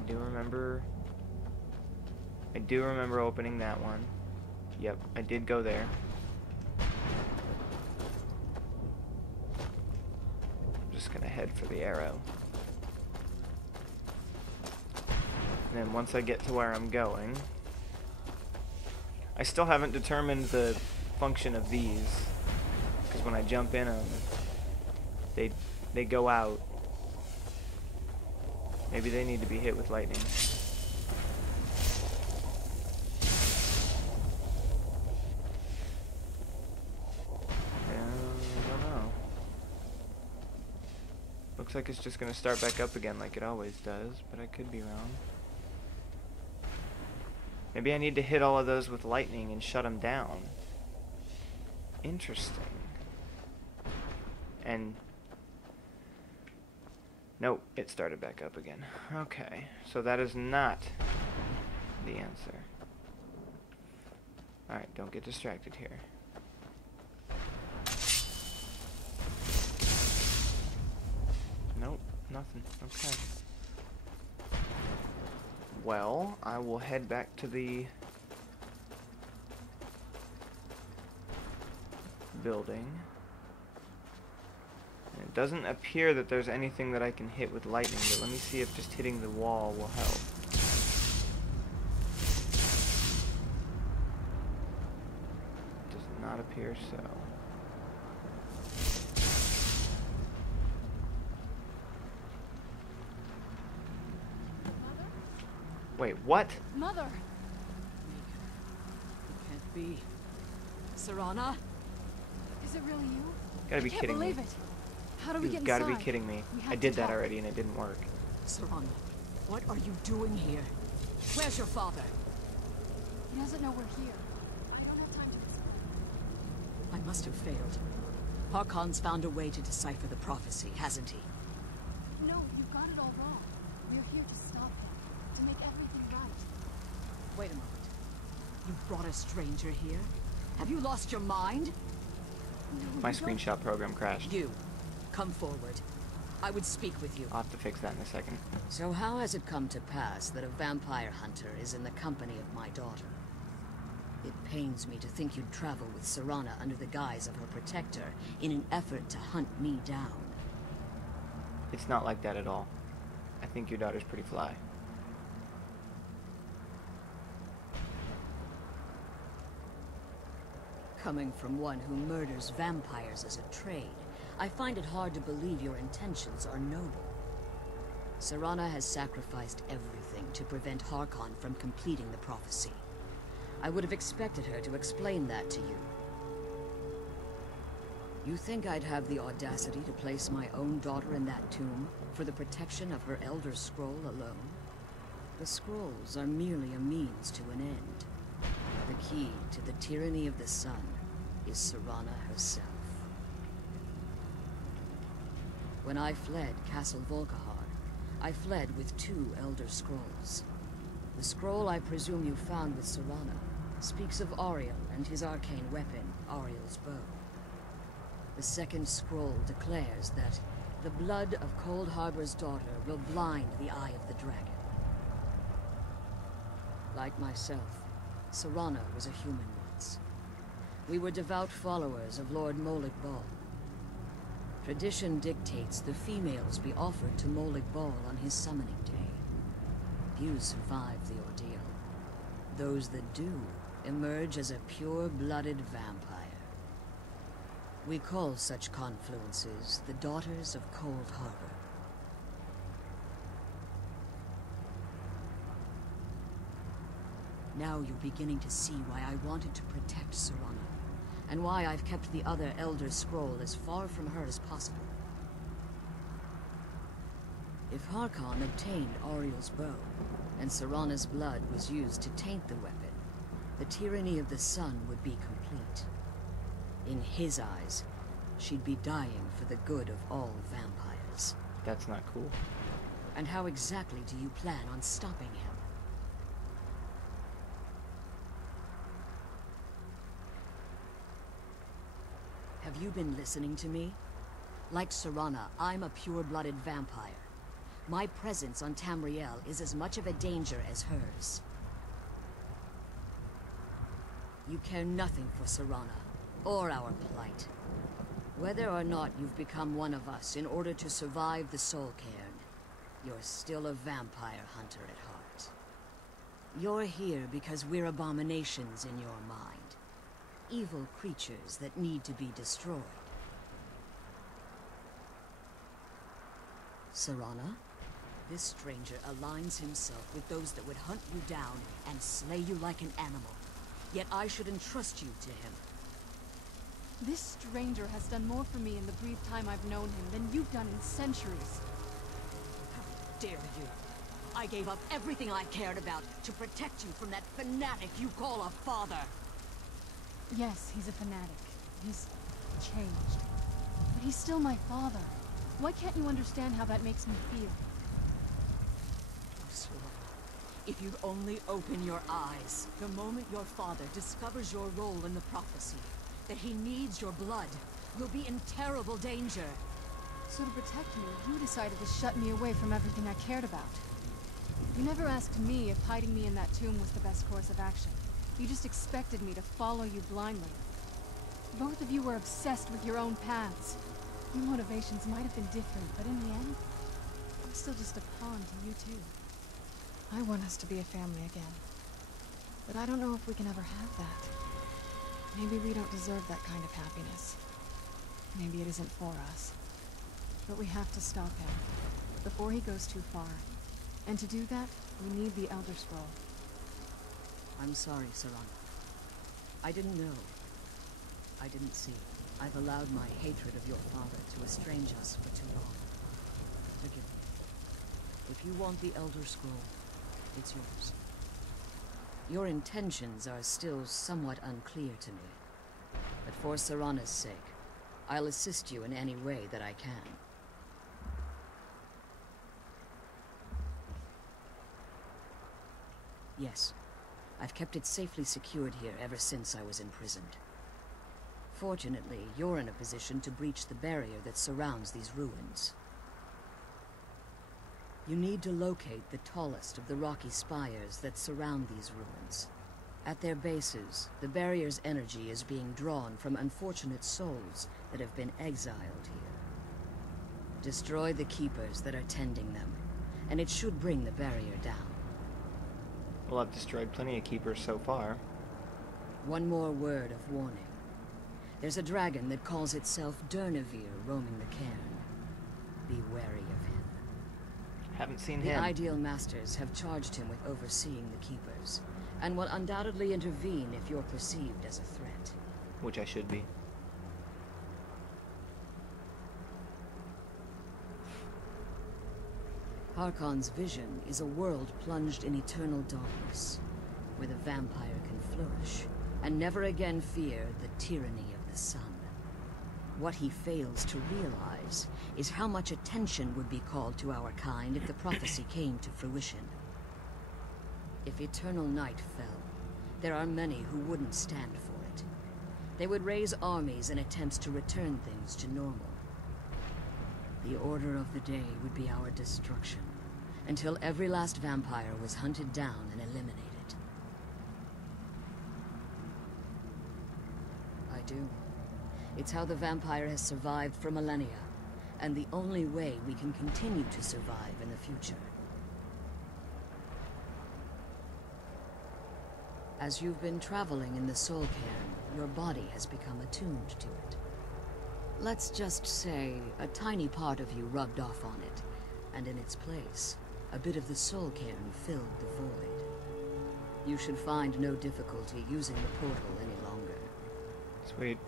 do remember opening that one. Yep, I did go there. I'm just gonna head for the arrow. And then once I get to where I'm going, I still haven't determined the function of these, because when I jump in them, they go out. Maybe they need to be hit with lightning. I don't know. Looks like it's just going to start back up again like it always does, but I could be wrong. Maybe I need to hit all of those with lightning and shut them down. Interesting. And nope, it started back up again. Okay, so that is not the answer. Alright, don't get distracted here. Nope, nothing. Okay. Well, I will head back to the building. It doesn't appear that there's anything that I can hit with lightning, but let me see if just hitting the wall will help. Does not appear so. Mother? Wait, what? Mother! It can't be. Serana? Is it really you? Gotta be kidding me. I can't believe it. How do we get You've inside? gotta be kidding me. I did that already and it didn't work. Serana, what are you doing here? Where's your father? He doesn't know we're here. I don't have time to explain. I must have failed. Harkon's found a way to decipher the prophecy, hasn't he? No, you've got it all wrong. We're here to stop him. To make everything right. Wait a moment. You brought a stranger here? Have you lost your mind? No, My you don't. screenshot program crashed. You, come forward. I would speak with you. I'll have to fix that in a second. So how has it come to pass that a vampire hunter is in the company of my daughter? It pains me to think you'd travel with Serana under the guise of her protector in an effort to hunt me down. It's not like that at all. I think your daughter's pretty fly. Coming from one who murders vampires as a trade, I find it hard to believe your intentions are noble. Serana has sacrificed everything to prevent Harkon from completing the prophecy. I would have expected her to explain that to you. You think I'd have the audacity to place my own daughter in that tomb for the protection of her Elder Scroll alone? The scrolls are merely a means to an end. The key to the tyranny of the sun is Serana herself. When I fled Castle Volkihar, I fled with 2 Elder Scrolls. The scroll I presume you found with Serana speaks of Auriel and his arcane weapon, Auriel's bow. The second scroll declares that the blood of Cold Harbor's daughter will blind the eye of the dragon. Like myself, Serana was a human once. We were devout followers of Lord Molag Bal. Tradition dictates the females be offered to Molag Bal on his summoning day. Few survive the ordeal. Those that do emerge as a pure-blooded vampire. We call such confluences the Daughters of Cold Harbor. Now you're beginning to see why I wanted to protect Serana, and why I've kept the other Elder Scroll as far from her as possible. If Harkon obtained Auriel's bow, and Serana's blood was used to taint the weapon, the tyranny of the sun would be complete. In his eyes, she'd be dying for the good of all vampires. That's not cool. And how exactly do you plan on stopping him? Have you been listening to me? Like Serana, I'm a pure-blooded vampire. My presence on Tamriel is as much of a danger as hers. You care nothing for Serana, or our plight. Whether or not you've become one of us in order to survive the Soul Cairn, you're still a vampire hunter at heart. You're here because we're abominations in your mind. Evil creatures that need to be destroyed. Serana, this stranger aligns himself with those that would hunt you down and slay you like an animal. Yet I should entrust you to him. This stranger has done more for me in the brief time I've known him than you've done in centuries. How dare you! I gave up everything I cared about to protect you from that fanatic you call a father! Yes, he's a fanatic. He's changed. But he's still my father. Why can't you understand how that makes me feel? Oh, Serana, if you'd only open your eyes. The moment your father discovers your role in the prophecy, that he needs your blood, you'll be in terrible danger. So to protect me, you decided to shut me away from everything I cared about. You never asked me if hiding me in that tomb was the best course of action. You just expected me to follow you blindly. Both of you were obsessed with your own paths. Your motivations might have been different, but in the end, I'm still just a pawn to you too. I want us to be a family again. But I don't know if we can ever have that. Maybe we don't deserve that kind of happiness. Maybe it isn't for us. But we have to stop him, before he goes too far. And to do that, we need the Elder Scroll. I'm sorry, Serana. I didn't know. I didn't see. I've allowed my hatred of your father to estrange us for too long. Forgive me. If you want the Elder Scroll, it's yours. Your intentions are still somewhat unclear to me. But for Serana's sake, I'll assist you in any way that I can. Yes. I've kept it safely secured here ever since I was imprisoned. Fortunately, you're in a position to breach the barrier that surrounds these ruins. You need to locate the tallest of the rocky spires that surround these ruins. At their bases, the barrier's energy is being drawn from unfortunate souls that have been exiled here. Destroy the keepers that are tending them, and it should bring the barrier down. Well, I've destroyed plenty of keepers so far. One more word of warning. There's a dragon that calls itself Durnehviir roaming the cairn. Be wary of him. Haven't seen The him. Ideal Masters have charged him with overseeing the Keepers, and will undoubtedly intervene if you're perceived as a threat. Which I should be. Harkon's vision is a world plunged in eternal darkness, where the vampire can flourish, and never again fear the tyranny of the sun. What he fails to realize is how much attention would be called to our kind if the prophecy came to fruition. If eternal night fell, there are many who wouldn't stand for it. They would raise armies in attempts to return things to normal. The order of the day would be our destruction, until every last vampire was hunted down and eliminated. I do. It's how the vampire has survived for millennia, and the only way we can continue to survive in the future. As you've been traveling in the Soul Cairn, your body has become attuned to it. Let's just say a tiny part of you rubbed off on it, and in its place, a bit of the Soul Cairn filled the void. You should find no difficulty using the portal any longer. Sweet.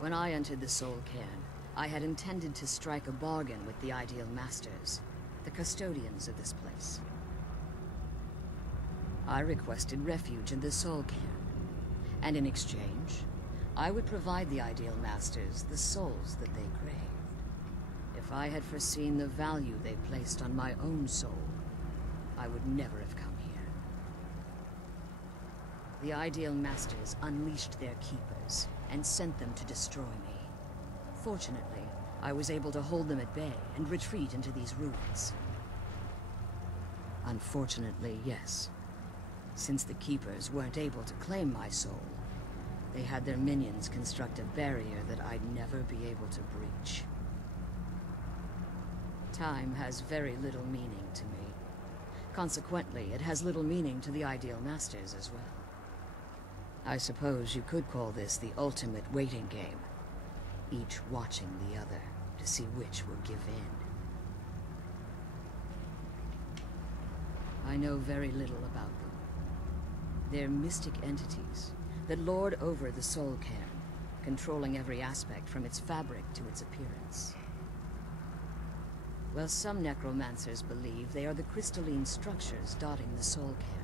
When I entered the Soul Cairn, I had intended to strike a bargain with the Ideal Masters, the custodians of this place. I requested refuge in the Soul Cairn, and in exchange, I would provide the Ideal Masters the souls that they craved. If I had foreseen the value they placed on my own soul, I would never have come here. The Ideal Masters unleashed their keepers and sent them to destroy me. Fortunately, I was able to hold them at bay and retreat into these ruins. Unfortunately, yes. Since the Keepers weren't able to claim my soul, they had their minions construct a barrier that I'd never be able to breach. Time has very little meaning to me. Consequently, it has little meaning to the Ideal Masters as well. I suppose you could call this the ultimate waiting game, each watching the other to see which will give in. I know very little about them. They're mystic entities that lord over the Soul Cairn, controlling every aspect from its fabric to its appearance. While some necromancers believe they are the crystalline structures dotting the Soul Cairn,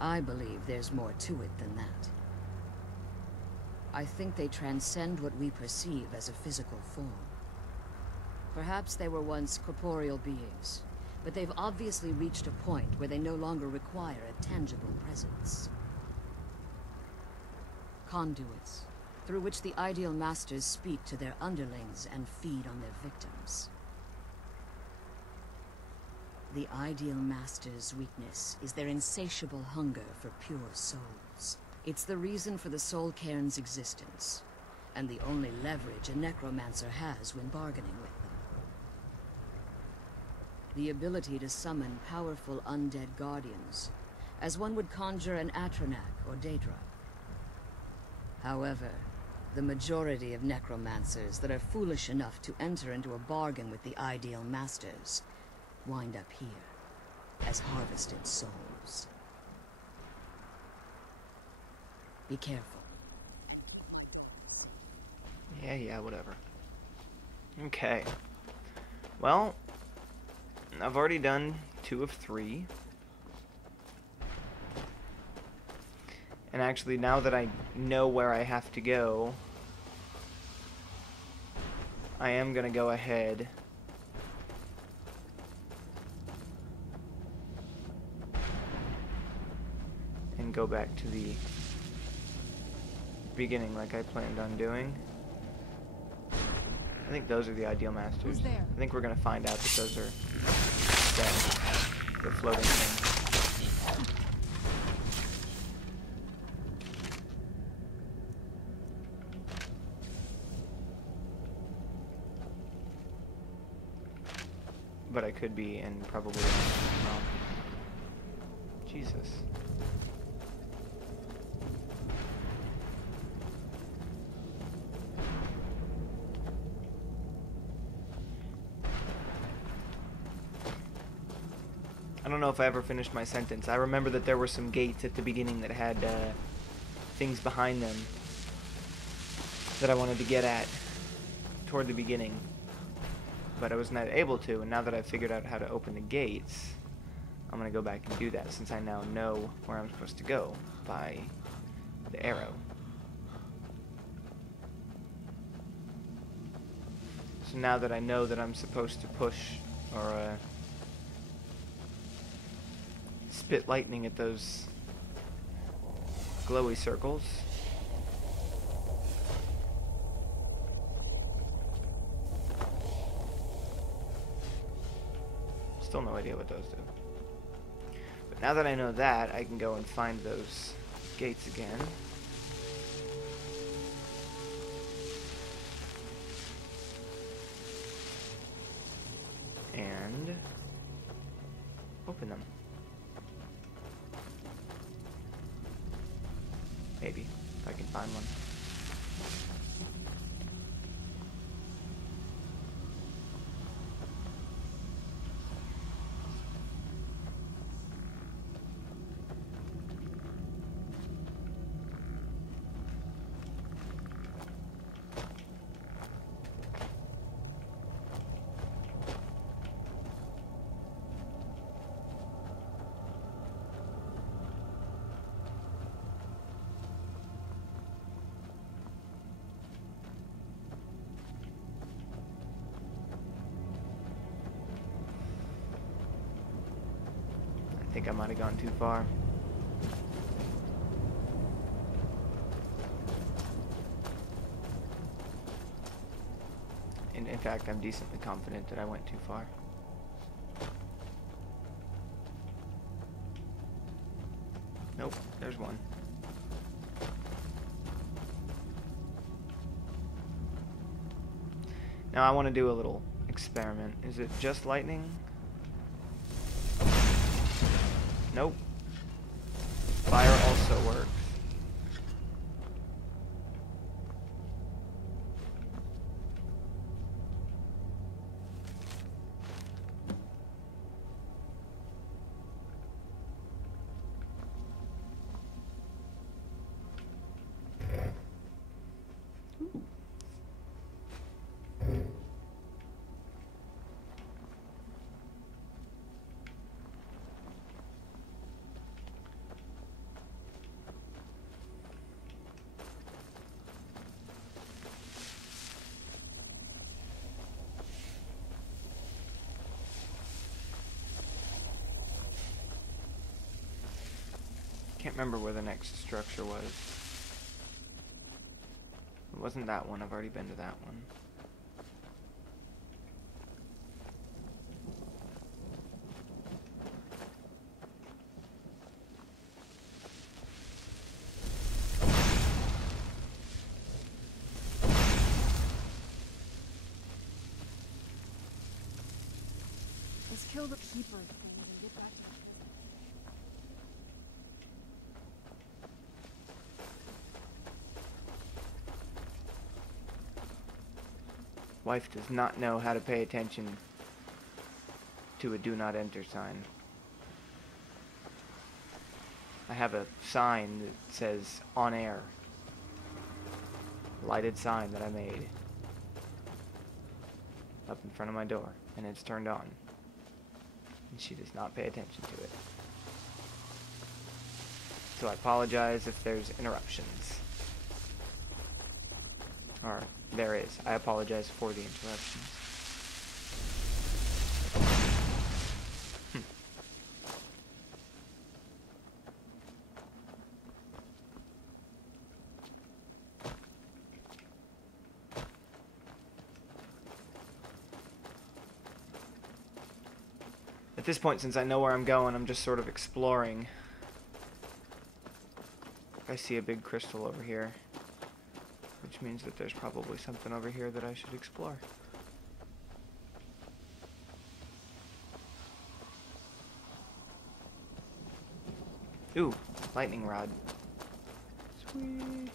I believe there's more to it than that. I think they transcend what we perceive as a physical form. Perhaps they were once corporeal beings, but they've obviously reached a point where they no longer require a tangible presence. Conduits, through which the Ideal Masters speak to their underlings and feed on their victims. The Ideal Masters' weakness is their insatiable hunger for pure souls. It's the reason for the Soul Cairn's existence, and the only leverage a necromancer has when bargaining with them. The ability to summon powerful undead guardians, as one would conjure an Atronak or Daedra. However, the majority of necromancers that are foolish enough to enter into a bargain with the Ideal Masters wind up here, as harvested souls. Be careful. Yeah, whatever. Okay. Well, I've already done 2 of 3. And actually, now that I know where I have to go, I am going to go ahead and go back to the beginning like I planned on doing. I think those are the Ideal Masters. Who's there? I think we're going to find out that those are the floating things. But I could be, and probably wrong. Jesus. don't know if I ever finished my sentence. I remember that there were some gates at the beginning that had things behind them that I wanted to get at toward the beginning, but I was not able to, and now that I've figured out how to open the gates, I'm going to go back and do that since I now know where I'm supposed to go by the arrow. So now that I know that I'm supposed to push or spit lightning at those glowy circles, still no idea what those do. But now that I know that, I can go and find those gates again. And open them. Maybe, if I can find one. I think I might have gone too far. And in fact, I'm decently confident that I went too far. Nope, there's one. Now I want to do a little experiment. Is it just lightning? Nope. Fire also works. Can't remember where the next structure was. It wasn't that one. I've already been to that one. Let's kill the keeper and get back to Wife does not know how to pay attention to a do not enter sign. I have a sign that says on air. Lighted sign that I made up in front of my door, and it's turned on. And she does not pay attention to it. So I apologize if there's interruptions. Or there is. I apologize for the interruptions. At this point, since I know where I'm going, I'm just sort of exploring. I see a big crystal over here, which means that there's probably something over here that I should explore. Ooh, lightning rod. Sweet.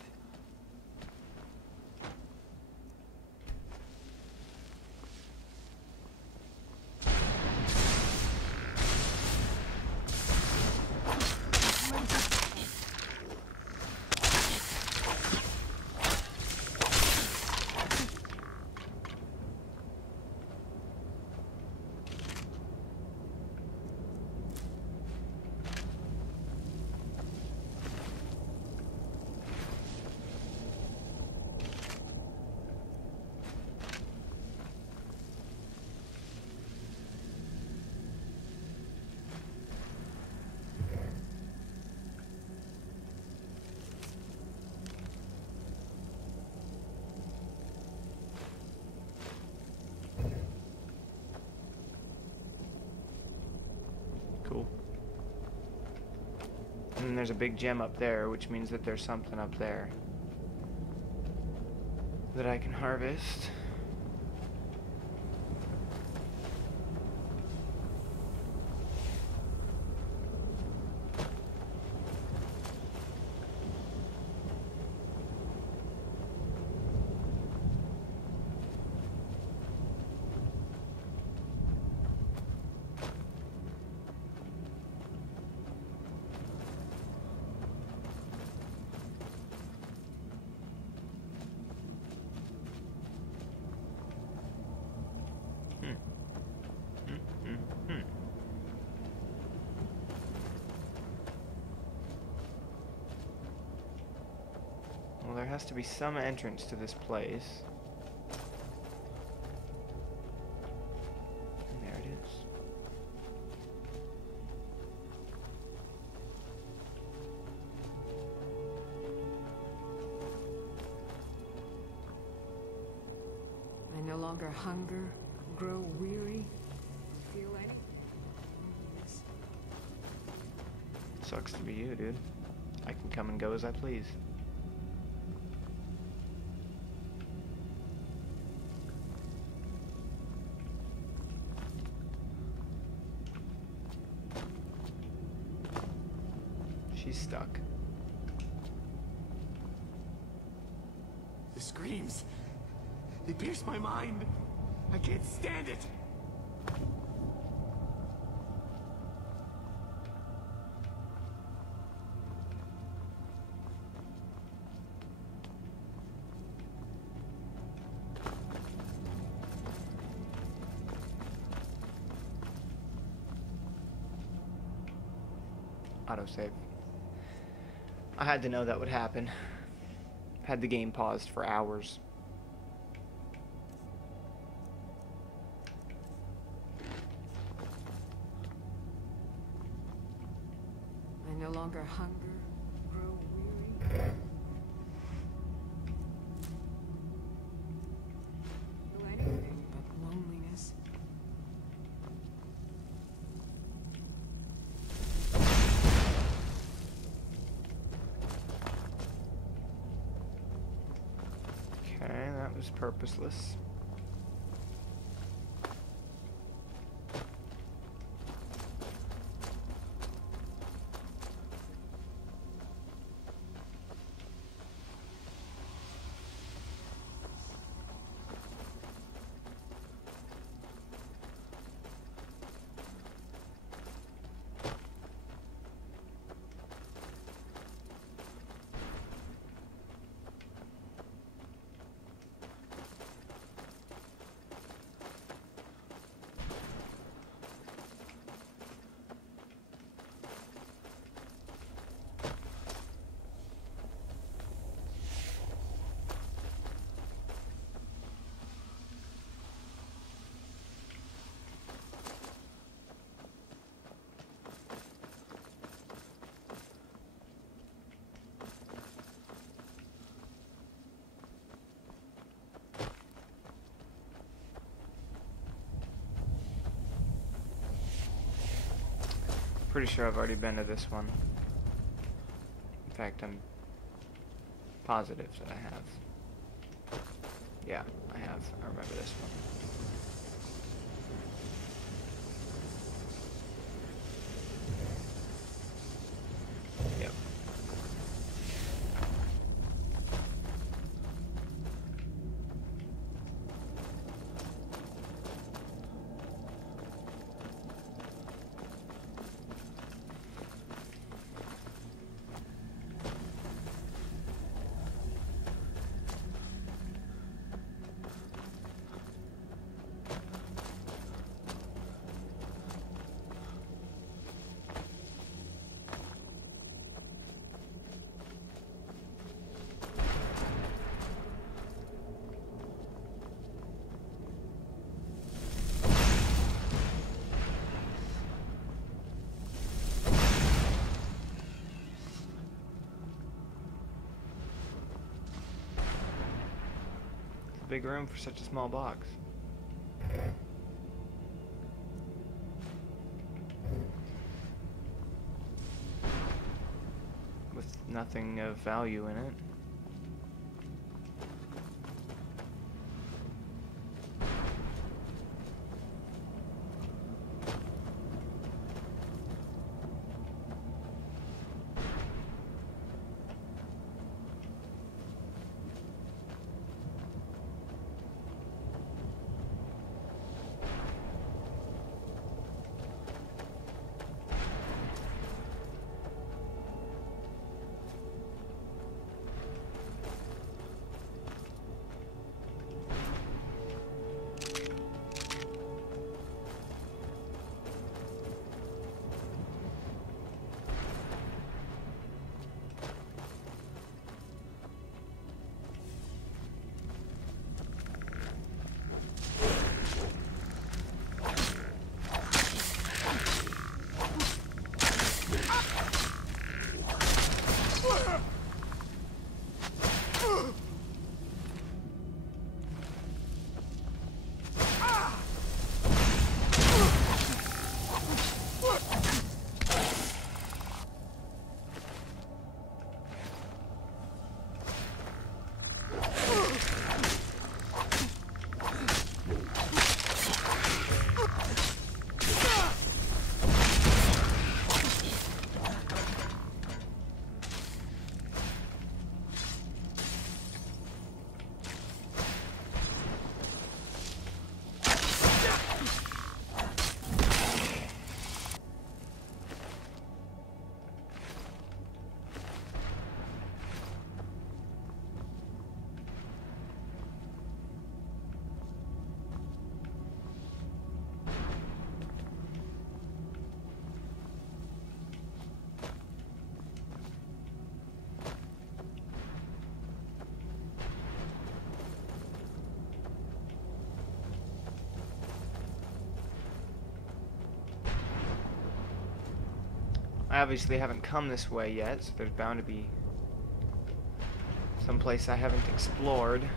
there's a big gem up there, which means that there's something up there that I can harvest. Well, there has to be some entrance to this place. And there it is. I no longer hunger, grow weary, or feel any. Sucks to be you, dude. I can come and go as I please. She's stuck. The screams. They pierce my mind. I can't stand it. Autosave. I had to know that would happen. Had the game paused for hours. I no longer hunger, grow weary. Feel anything but loneliness. Okay, that was purposeless. Pretty sure I've already been to this one. In fact, I'm positive that I have. Yeah, I have. I remember this one. Yep. Big room for such a small box. nothing of value in it. I obviously haven't come this way yet, so there's bound to be some place I haven't explored.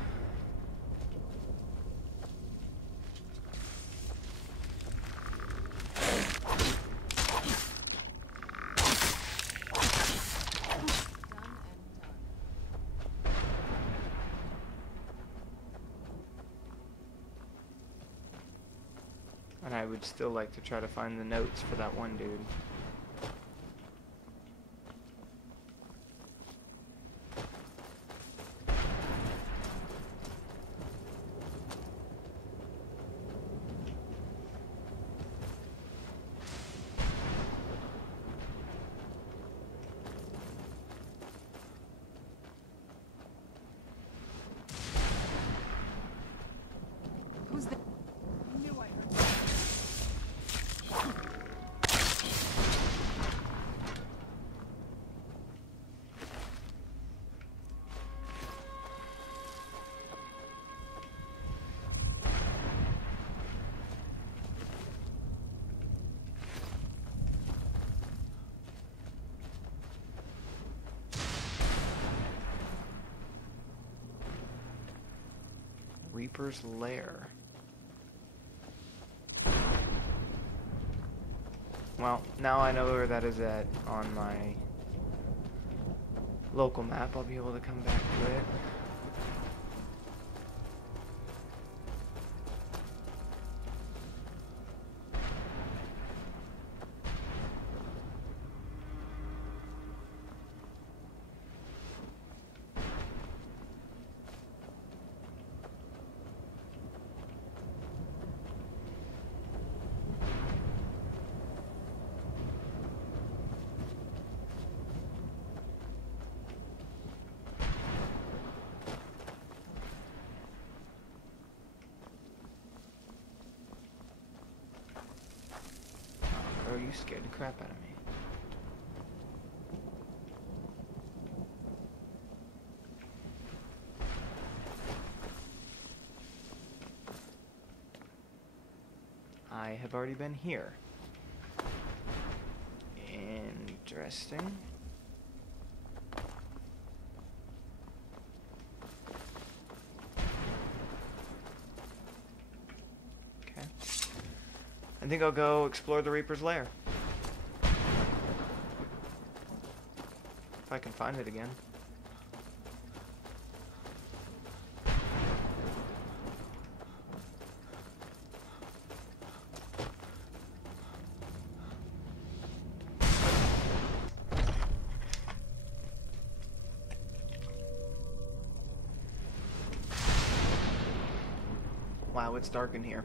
And I would still like to try to find the notes for that one dude. Reaper's Lair. Well, now I know where that is at on my local map. I'll be able to come back to it. You scared the crap out of me. I have already been here. Interesting. Okay. I think I'll go explore the Reaper's Lair. If I can find it again. Wow, it's dark in here.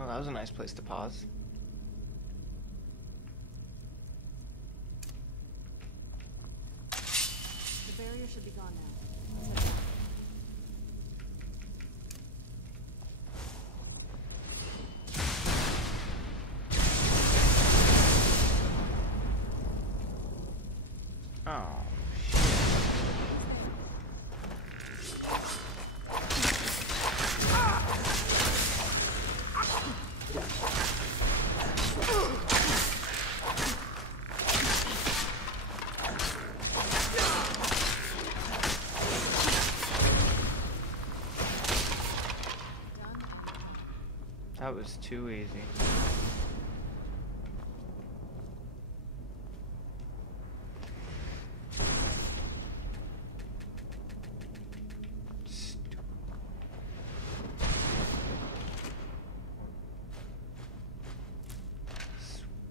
Oh, that was a nice place to pause. The barrier should be gone now. Let's head back. Oh, that was too easy.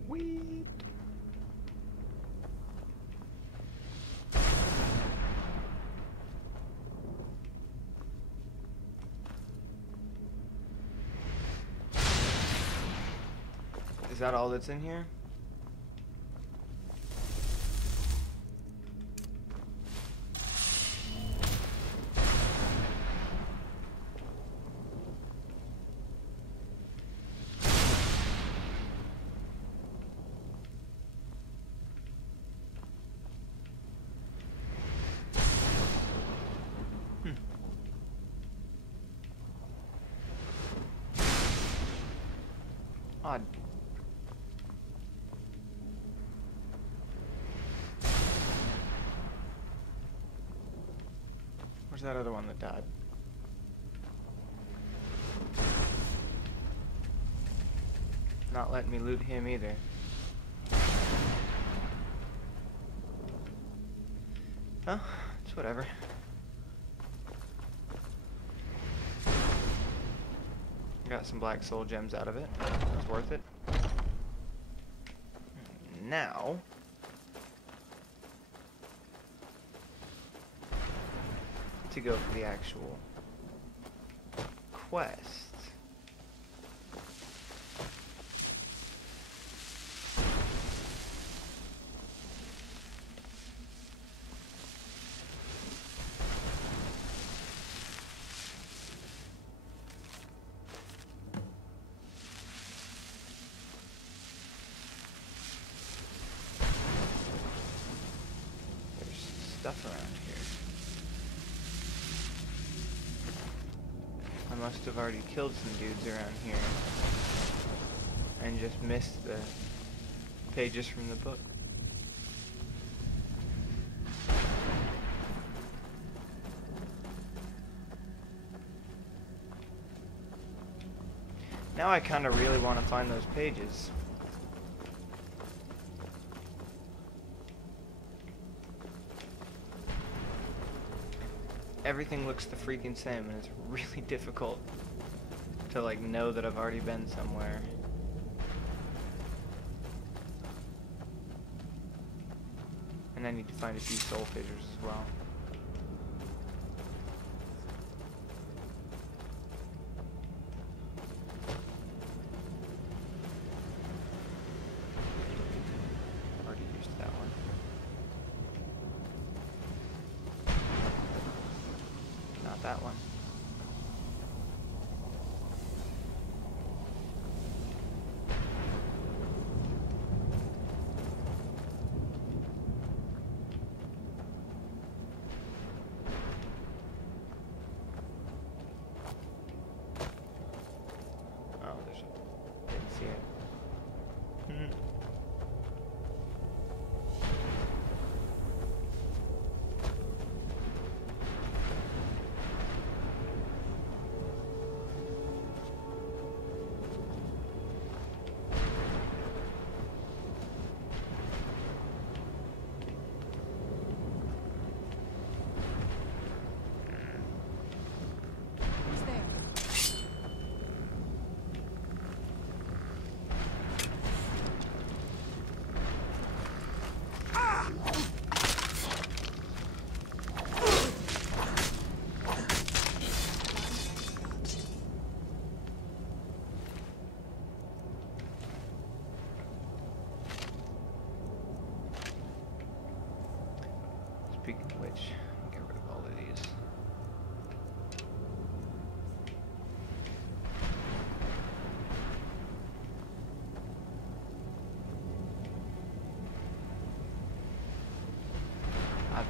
Sweet. Is that all that's in here? Odd. Where's that other one that died? Not letting me loot him either. Oh, it's whatever. Got some black soul gems out of it. That was worth it. Now, to go for the actual quest. Stuff around here. I must have already killed some dudes around here and just missed the pages from the book. Now I kind of really want to find those pages. Everything looks the freaking same, and it's really difficult to like know that I've already been somewhere. And I need to find a few soul fissures as well. Already used that one. Not that one. Oh, there's a... didn't see it.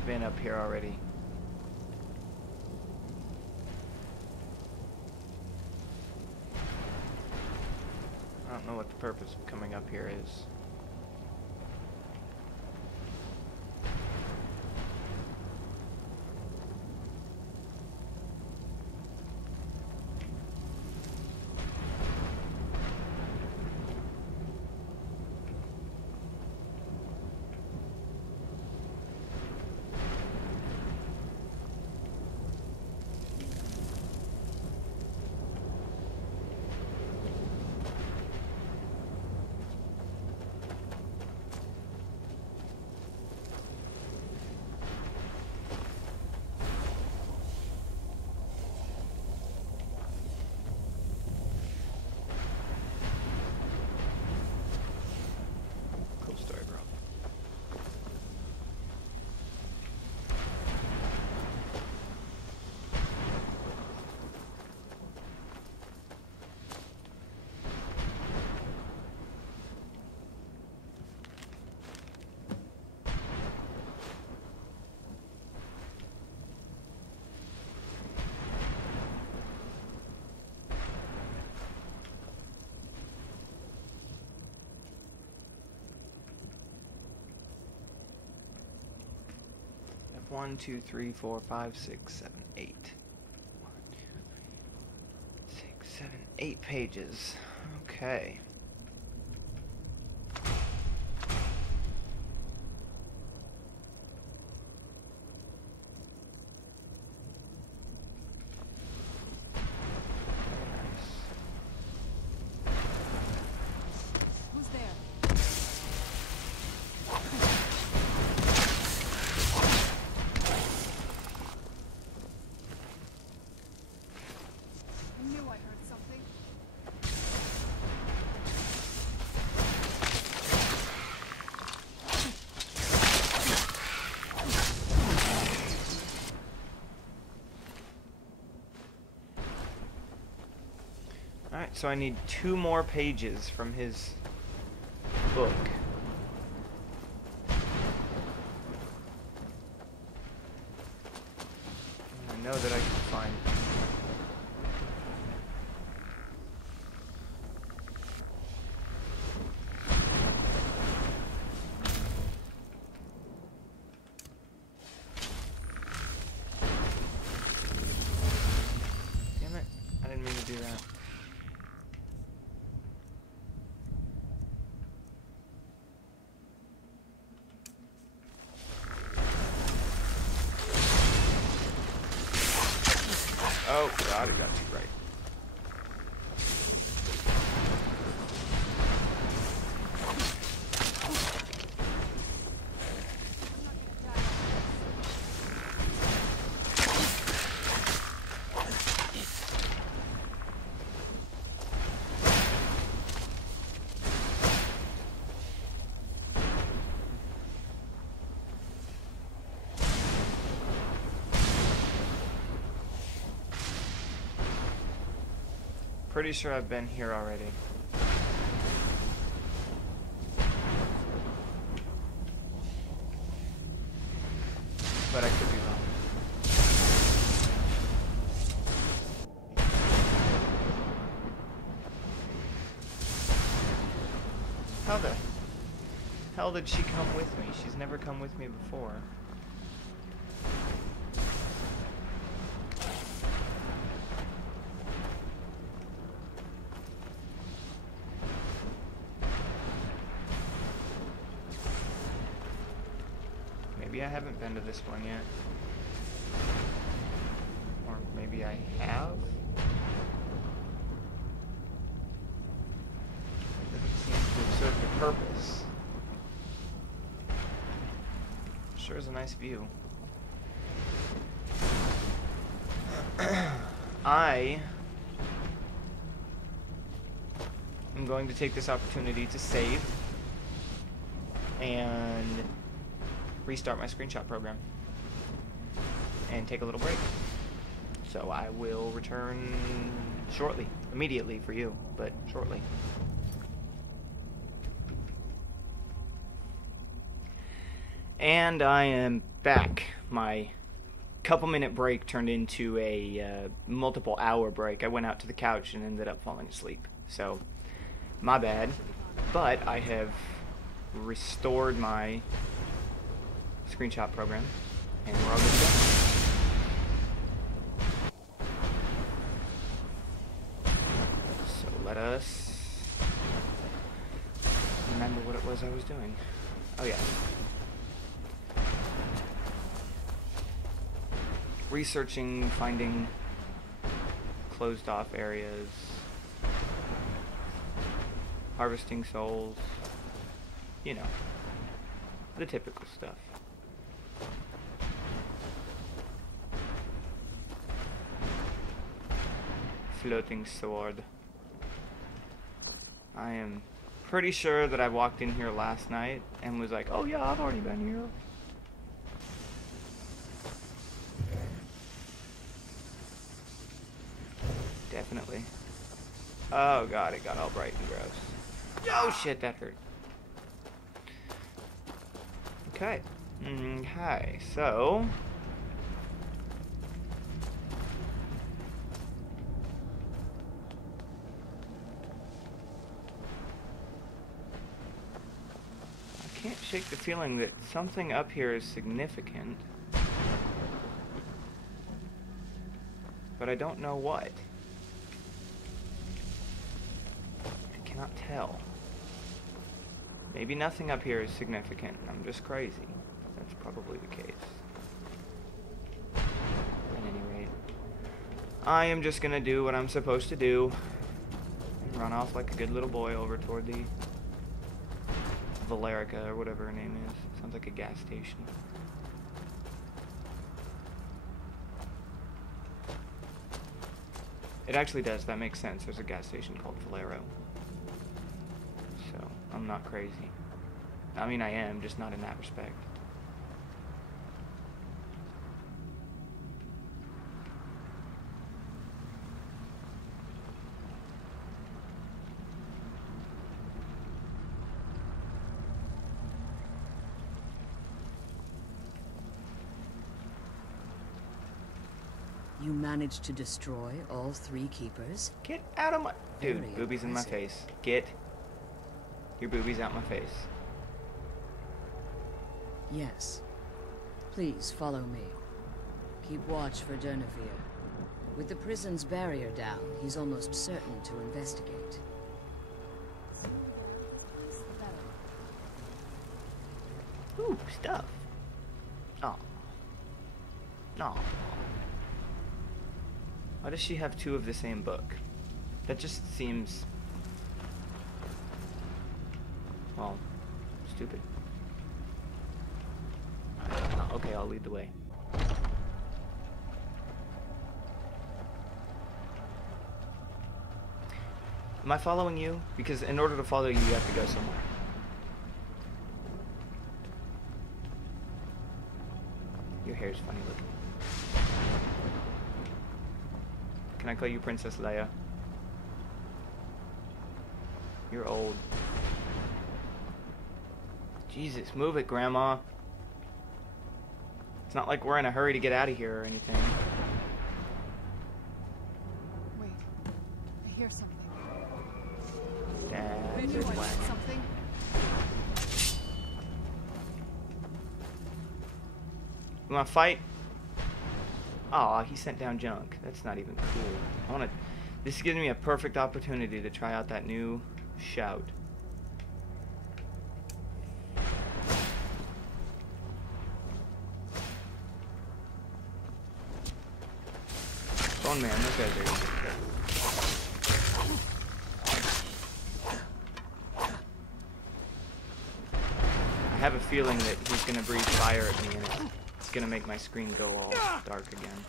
been up here already. I don't know what the purpose of coming up here is. One, two, three, 4, 5, 6, 7, 8. 1, 2, 3, 6, 7, 8 pages. Okay. Alright, so I need 2 more pages from his book. And I know that I can find them. Damn it, I didn't mean to do that. Oh god, I got you right. Pretty sure I've been here already. But I could be wrong. How the hell did she come with me? She's never come with me before. Maybe I haven't been to this one yet. Or maybe I have? It doesn't seem to serve the purpose. Sure is a nice view. I am going to take this opportunity to save and restart my screenshot program and take a little break. So I will return shortly, immediately for you, but shortly. And I am back. My couple-minute break turned into a multiple-hour break. I went out to the couch and ended up falling asleep. So, my bad. But I have restored my screenshot program, and we're all good to go. So let us remember what it was I was doing. Oh yeah. Researching, finding closed off areas, harvesting souls, you know, the typical stuff. Floating sword. I am pretty sure that I walked in here last night and was like, oh yeah, I've already been here. Definitely. Oh god, it got all bright and gross. Oh shit, that hurt. Okay. Okay, so... I can't shake the feeling that something up here is significant. But I don't know what. I cannot tell. Maybe nothing up here is significant. I'm just crazy. That's probably the case. At any rate, I am just gonna do what I'm supposed to do and run off like a good little boy over toward the Valerica, or whatever her name is. Sounds like a gas station. It actually does. That makes sense. There's a gas station called Valero. So, I'm not crazy. I mean, I am, just not in that respect. You managed to destroy all 3 keepers? Get out of my... Dude, Very boobies in my impressive. face. Get your boobies out my face. Yes. Please follow me. Keep watch for Durnehviir. With the prison's barrier down, he's almost certain to investigate. Ooh, stuff. Oh. No. Why does she have 2 of the same book? That just seems... well, stupid. Oh, okay, I'll lead the way. Am I following you? Because in order to follow you, you have to go somewhere. Your hair's funny looking. Can I call you Princess Leia? You're old. Jesus, move it, Grandma. It's not like we're in a hurry to get out of here or anything. Wait, I hear something. Dad, Maybe there's I Wang. heard something. You wanna fight? Aw, he sent down junk. That's not even cool. This is giving me a perfect opportunity to try out that new shout. Bone Man, those guys are easy. I have a feeling that he's gonna breathe fire at me and it's gonna make my screen go all dark again.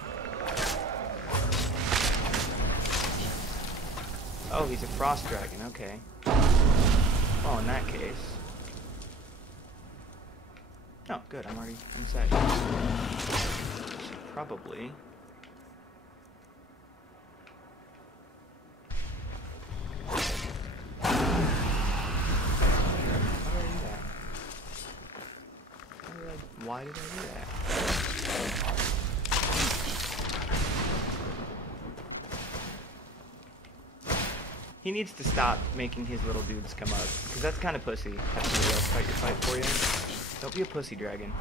Oh, he's a frost dragon, okay. Well, in that case... oh, good, I'm set. Should probably... How do I do that? How do I Why did I do that? He needs to stop making his little dudes come up, because that's kind of pussy. Have somebody else fight your fight for you. Don't be a pussy dragon.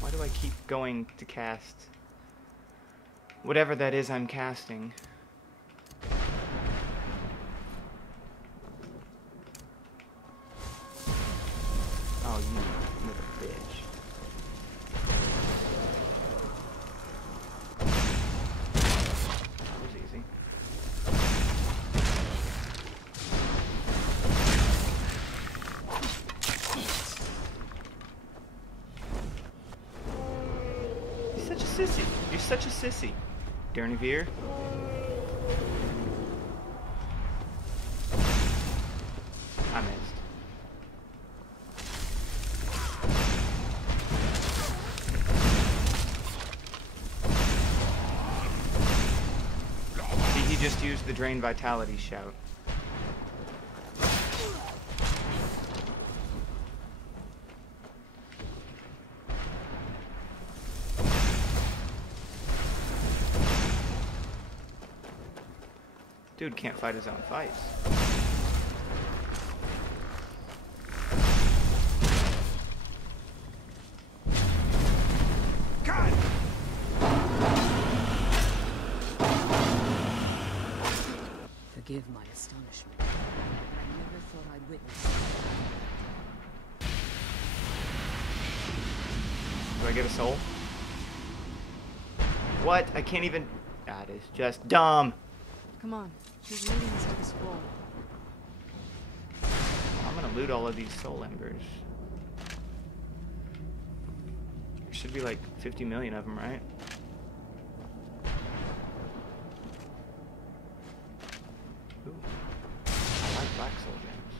Why do I keep going to cast whatever that is I'm casting? Oh, you little bitch. That was easy. You're such a sissy. You're such a sissy. Durnehviir. I missed. See, he just used the Drain Vitality shout. Dude can't fight his own fights. God! Forgive my astonishment. I never thought I'd witness it. Do I get a soul? What? I can't even... That is just dumb. Come on, she's leading us to the scroll. I'm gonna loot all of these soul embers. There should be like 50 million of them, right? Ooh. I like black soul gems.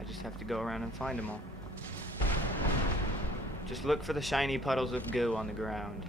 I just have to go around and find them all. Just look for the shiny puddles of goo on the ground.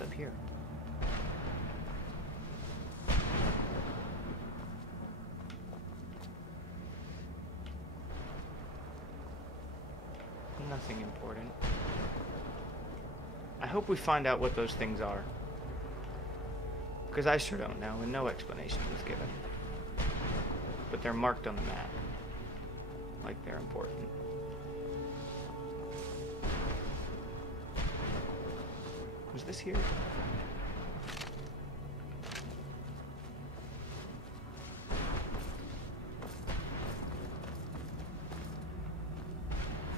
Up here. Nothing important. I hope we find out what those things are. Because I sure don't know, and no explanation was given. But they're marked on the map. Like they're important. Was this here?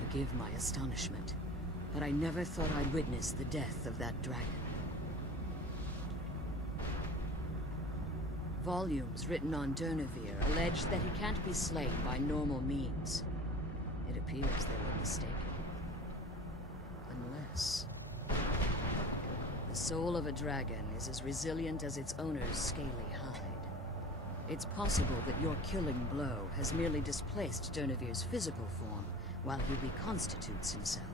Forgive my astonishment, but I never thought I'd witness the death of that dragon. Volumes written on Durnehviir allege that he can't be slain by normal means. It appears they were mistaken. Unless... the soul of a dragon is as resilient as its owner's scaly hide. It's possible that your killing blow has merely displaced Durnehviir's physical form while he reconstitutes himself.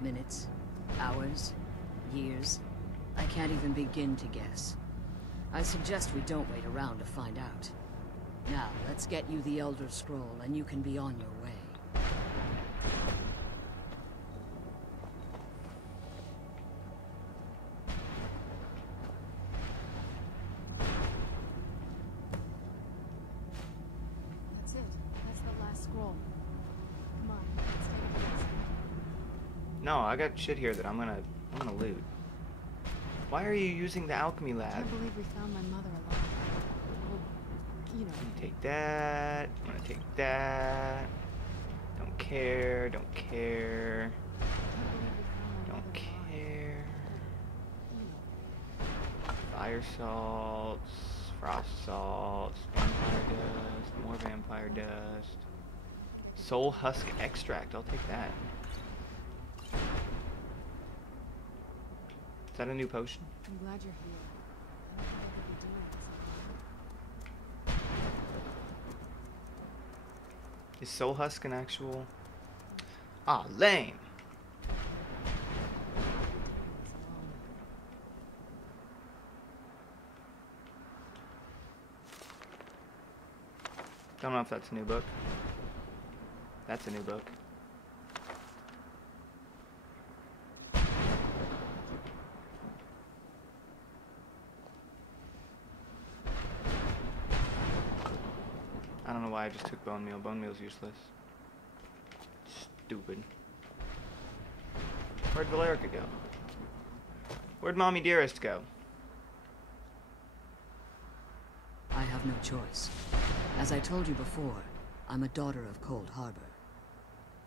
Minutes, hours, years, I can't even begin to guess. I suggest we don't wait around to find out. Now, let's get you the Elder Scroll and you can be on your way. No, I got shit here that I'm gonna loot. Why are you using the alchemy I lab? can't believe we found my mother alive. Well, you know. Take that. I'm gonna take that. Don't care. Don't care. Don't care. Fire salts, frost salts, vampire dust, more vampire dust. Soul Husk extract. I'll take that. Is that a new potion? I'm glad you're here. I don't know what we'll be doing. Is Soul Husk an actual... Ah, lame! Don't know if that's a new book. That's a new book. I don't know why I just took bone meal. Bone meal's useless. Stupid. Where'd Valerica go? Where'd Mommy Dearest go? I have no choice. As I told you before, I'm a daughter of Cold Harbor.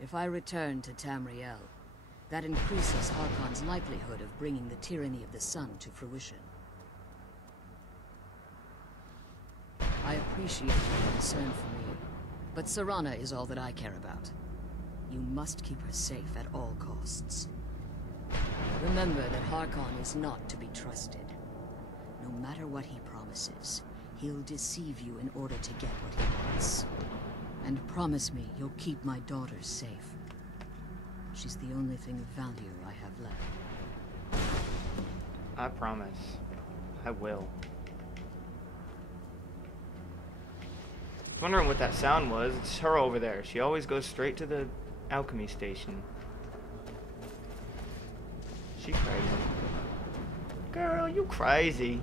If I return to Tamriel, that increases Harkon's likelihood of bringing the tyranny of the sun to fruition. I appreciate your concern for me, but Serana is all that I care about. You must keep her safe at all costs. Remember that Harkon is not to be trusted. No matter what he promises, he'll deceive you in order to get what he wants. And promise me you'll keep my daughter safe. She's the only thing of value I have left. I promise. I will. I was wondering what that sound was. It's her over there. She always goes straight to the alchemy station. She crazy. Girl, you crazy.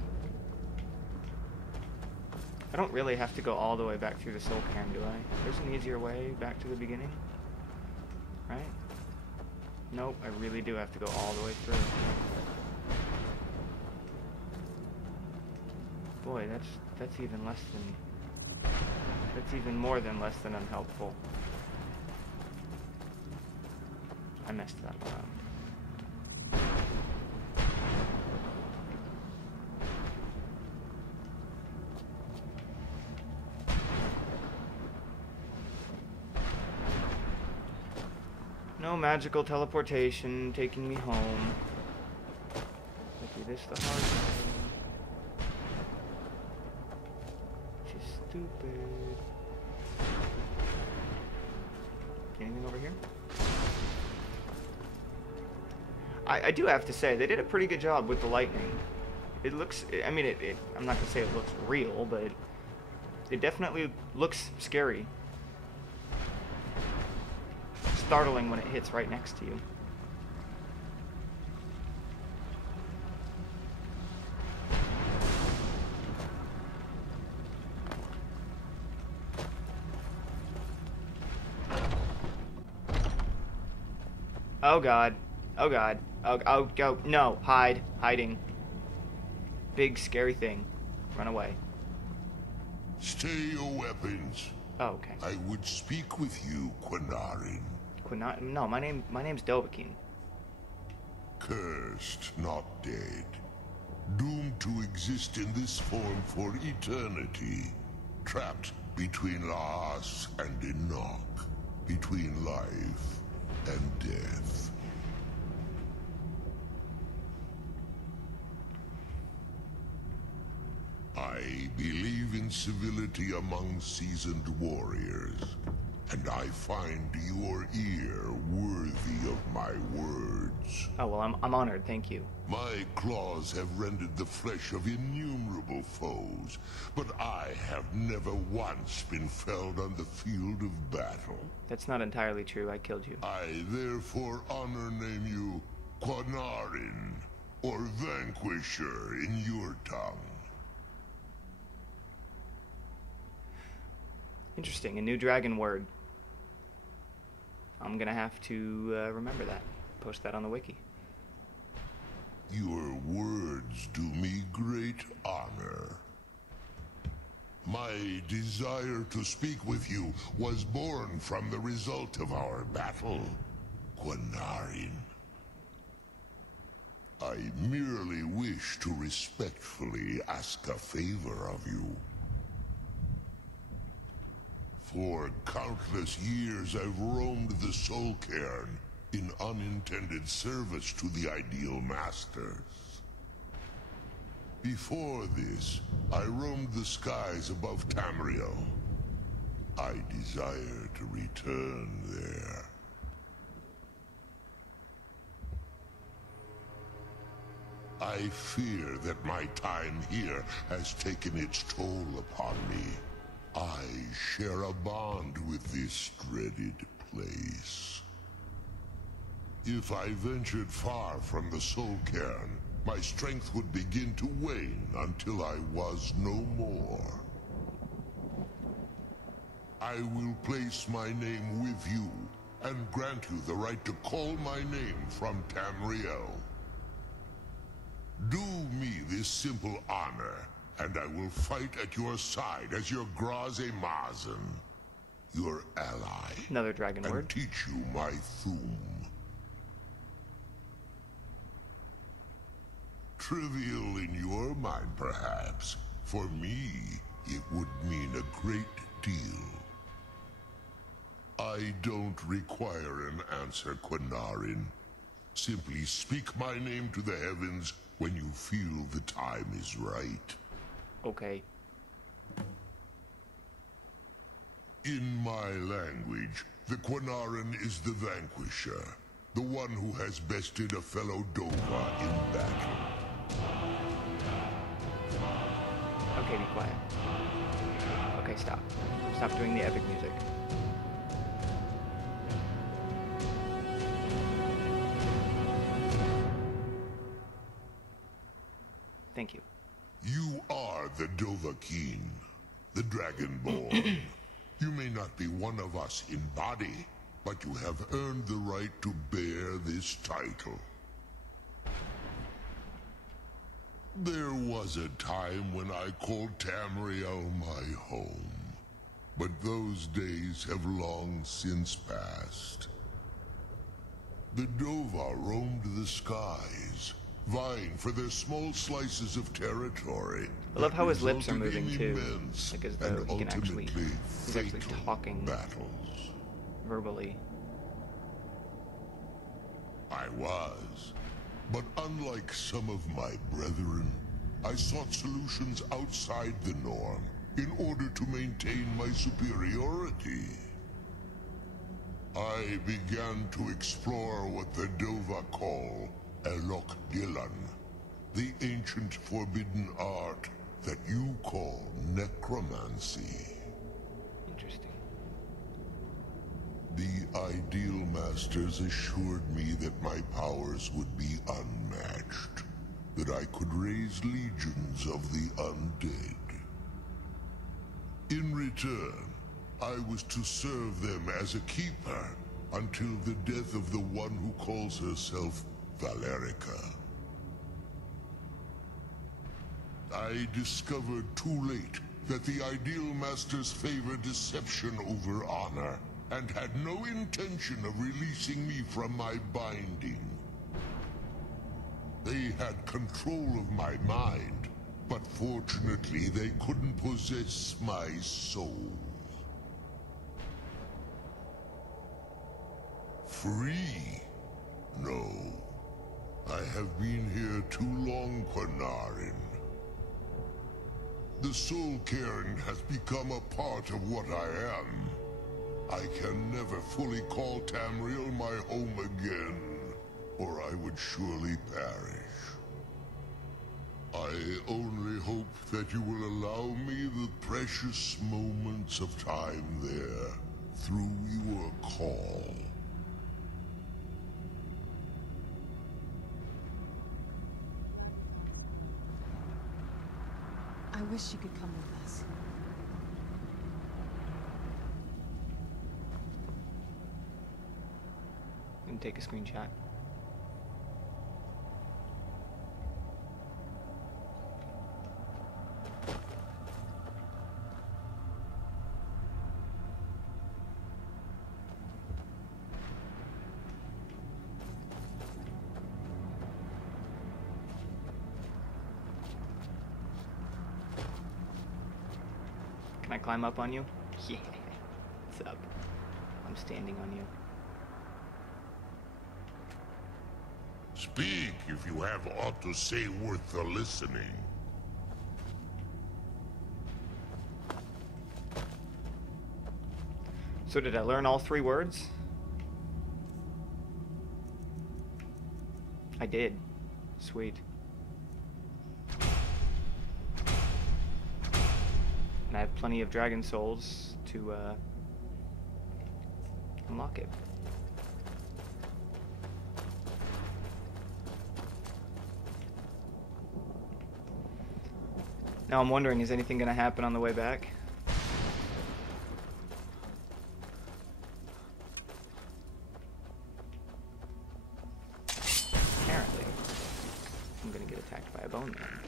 I don't really have to go all the way back through the Soul Cairn, do I? There's an easier way back to the beginning. Right? Nope, I really do have to go all the way through. Boy, that's even less than... That's even more than less than unhelpful. I messed that up. No magical teleportation taking me home. Maybe this the hard way. Which is stupid. Anything over here? I do have to say, they did a pretty good job with the lightning. It looks, I mean, I'm not going to say it looks real, but it definitely looks scary. Startling when it hits right next to you. Oh god. Oh god. Oh, go. No. Hide. Hiding. Big scary thing. Run away. Stay your weapons. Oh, okay. I would speak with you, Quinarin. No, my name's Dovahkiin. Cursed, not dead. Doomed to exist in this form for eternity. Trapped between Laas and Enoch. Between life and death. I believe in civility among seasoned warriors. And I find your ear worthy of my words. Oh, well, I'm honored, thank you. My claws have rended the flesh of innumerable foes, but I have never once been felled on the field of battle. That's not entirely true, I killed you. I therefore honor name you Quinarin, or Vanquisher in your tongue. Interesting, a new dragon word. I'm gonna have to remember that. post that on the wiki. Your words do me great honor. My desire to speak with you was born from the result of our battle, Quinarin. I merely wish to respectfully ask a favor of you. For countless years I've roamed the Soul Cairn in unintended service to the Ideal Masters. Before this, I roamed the skies above Tamriel. I desire to return there. I fear that my time here has taken its toll upon me. I share a bond with this dreaded place. If I ventured far from the Soul Cairn, my strength would begin to wane until I was no more. I will place my name with you, and grant you the right to call my name from Tamriel. Do me this simple honor, and I will fight at your side as your Graze Mazen, your ally. Another dragon and word. Teach you my Thum. Trivial in your mind, perhaps. For me, it would mean a great deal. I don't require an answer, Quinarin. Simply speak my name to the heavens when you feel the time is right. Okay. In my language, the Quinarin is the vanquisher, the one who has bested a fellow Dova in battle. Okay, be quiet. Okay, stop. Stop doing the epic music. Thank you. You are the Dovahkiin, the Dragonborn. You may not be one of us in body, but you have earned the right to bear this title. There was a time when I called Tamriel my home, but those days have long since passed. The Dova roamed the skies, vying for their small slices of territory. I love how his lips are resulted in moving too, immense like as though and he can actually, ultimately he's actually fatal talking battles. verbally. I was. But unlike some of my brethren, I sought solutions outside the norm in order to maintain my superiority. I began to explore what the Dova call Elok Dylan, the ancient forbidden art that you call necromancy. Interesting. The Ideal Masters assured me that my powers would be unmatched, that I could raise legions of the undead. In return, I was to serve them as a keeper until the death of the one who calls herself Valerica. I discovered too late that the Ideal Masters favor deception over honor, and had no intention of releasing me from my binding. They had control of my mind, but fortunately they couldn't possess my soul. Free? No. I have been here too long, Quinarin. The Soul Cairn has become a part of what I am. I can never fully call Tamriel my home again, or I would surely perish. I only hope that you will allow me the precious moments of time there, through your call. I wish you could come with us. And take a screenshot. climb up on you? Yeah. What's up? I'm standing on you. Speak if you have aught to say worth the listening. So did I learn all 3 words? I did. Sweet. And I have plenty of dragon souls to unlock it. Now I'm wondering, is anything going to happen on the way back? Apparently. I'm going to get attacked by a bone man.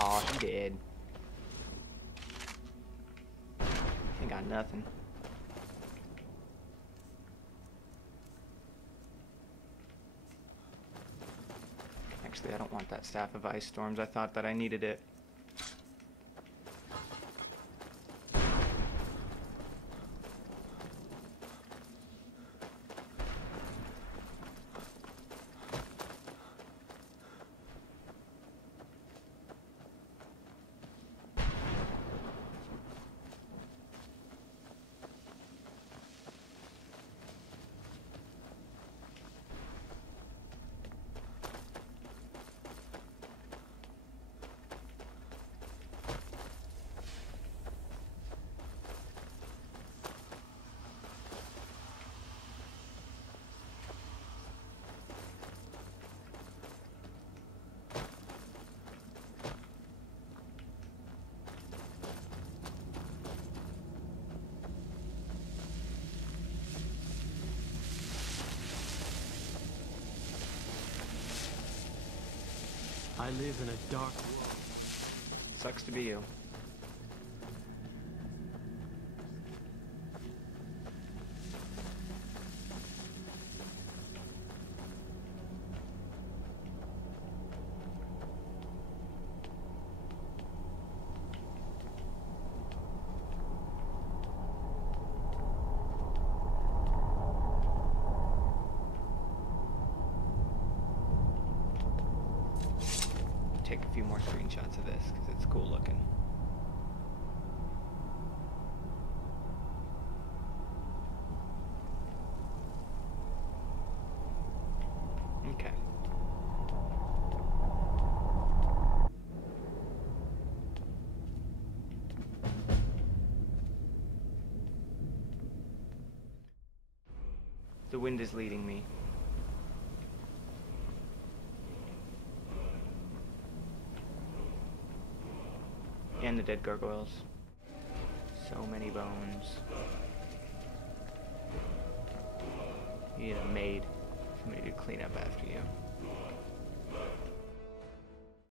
Aw, he did. Ain't got nothing. Actually, I don't want that Staff of Ice Storms. I thought that I needed it. I live in a dark world. Sucks to be you. Take a few more screenshots of this because it's cool looking. Okay. The wind is leading me. And the dead gargoyles. So many bones. You need a maid. Somebody to clean up after you.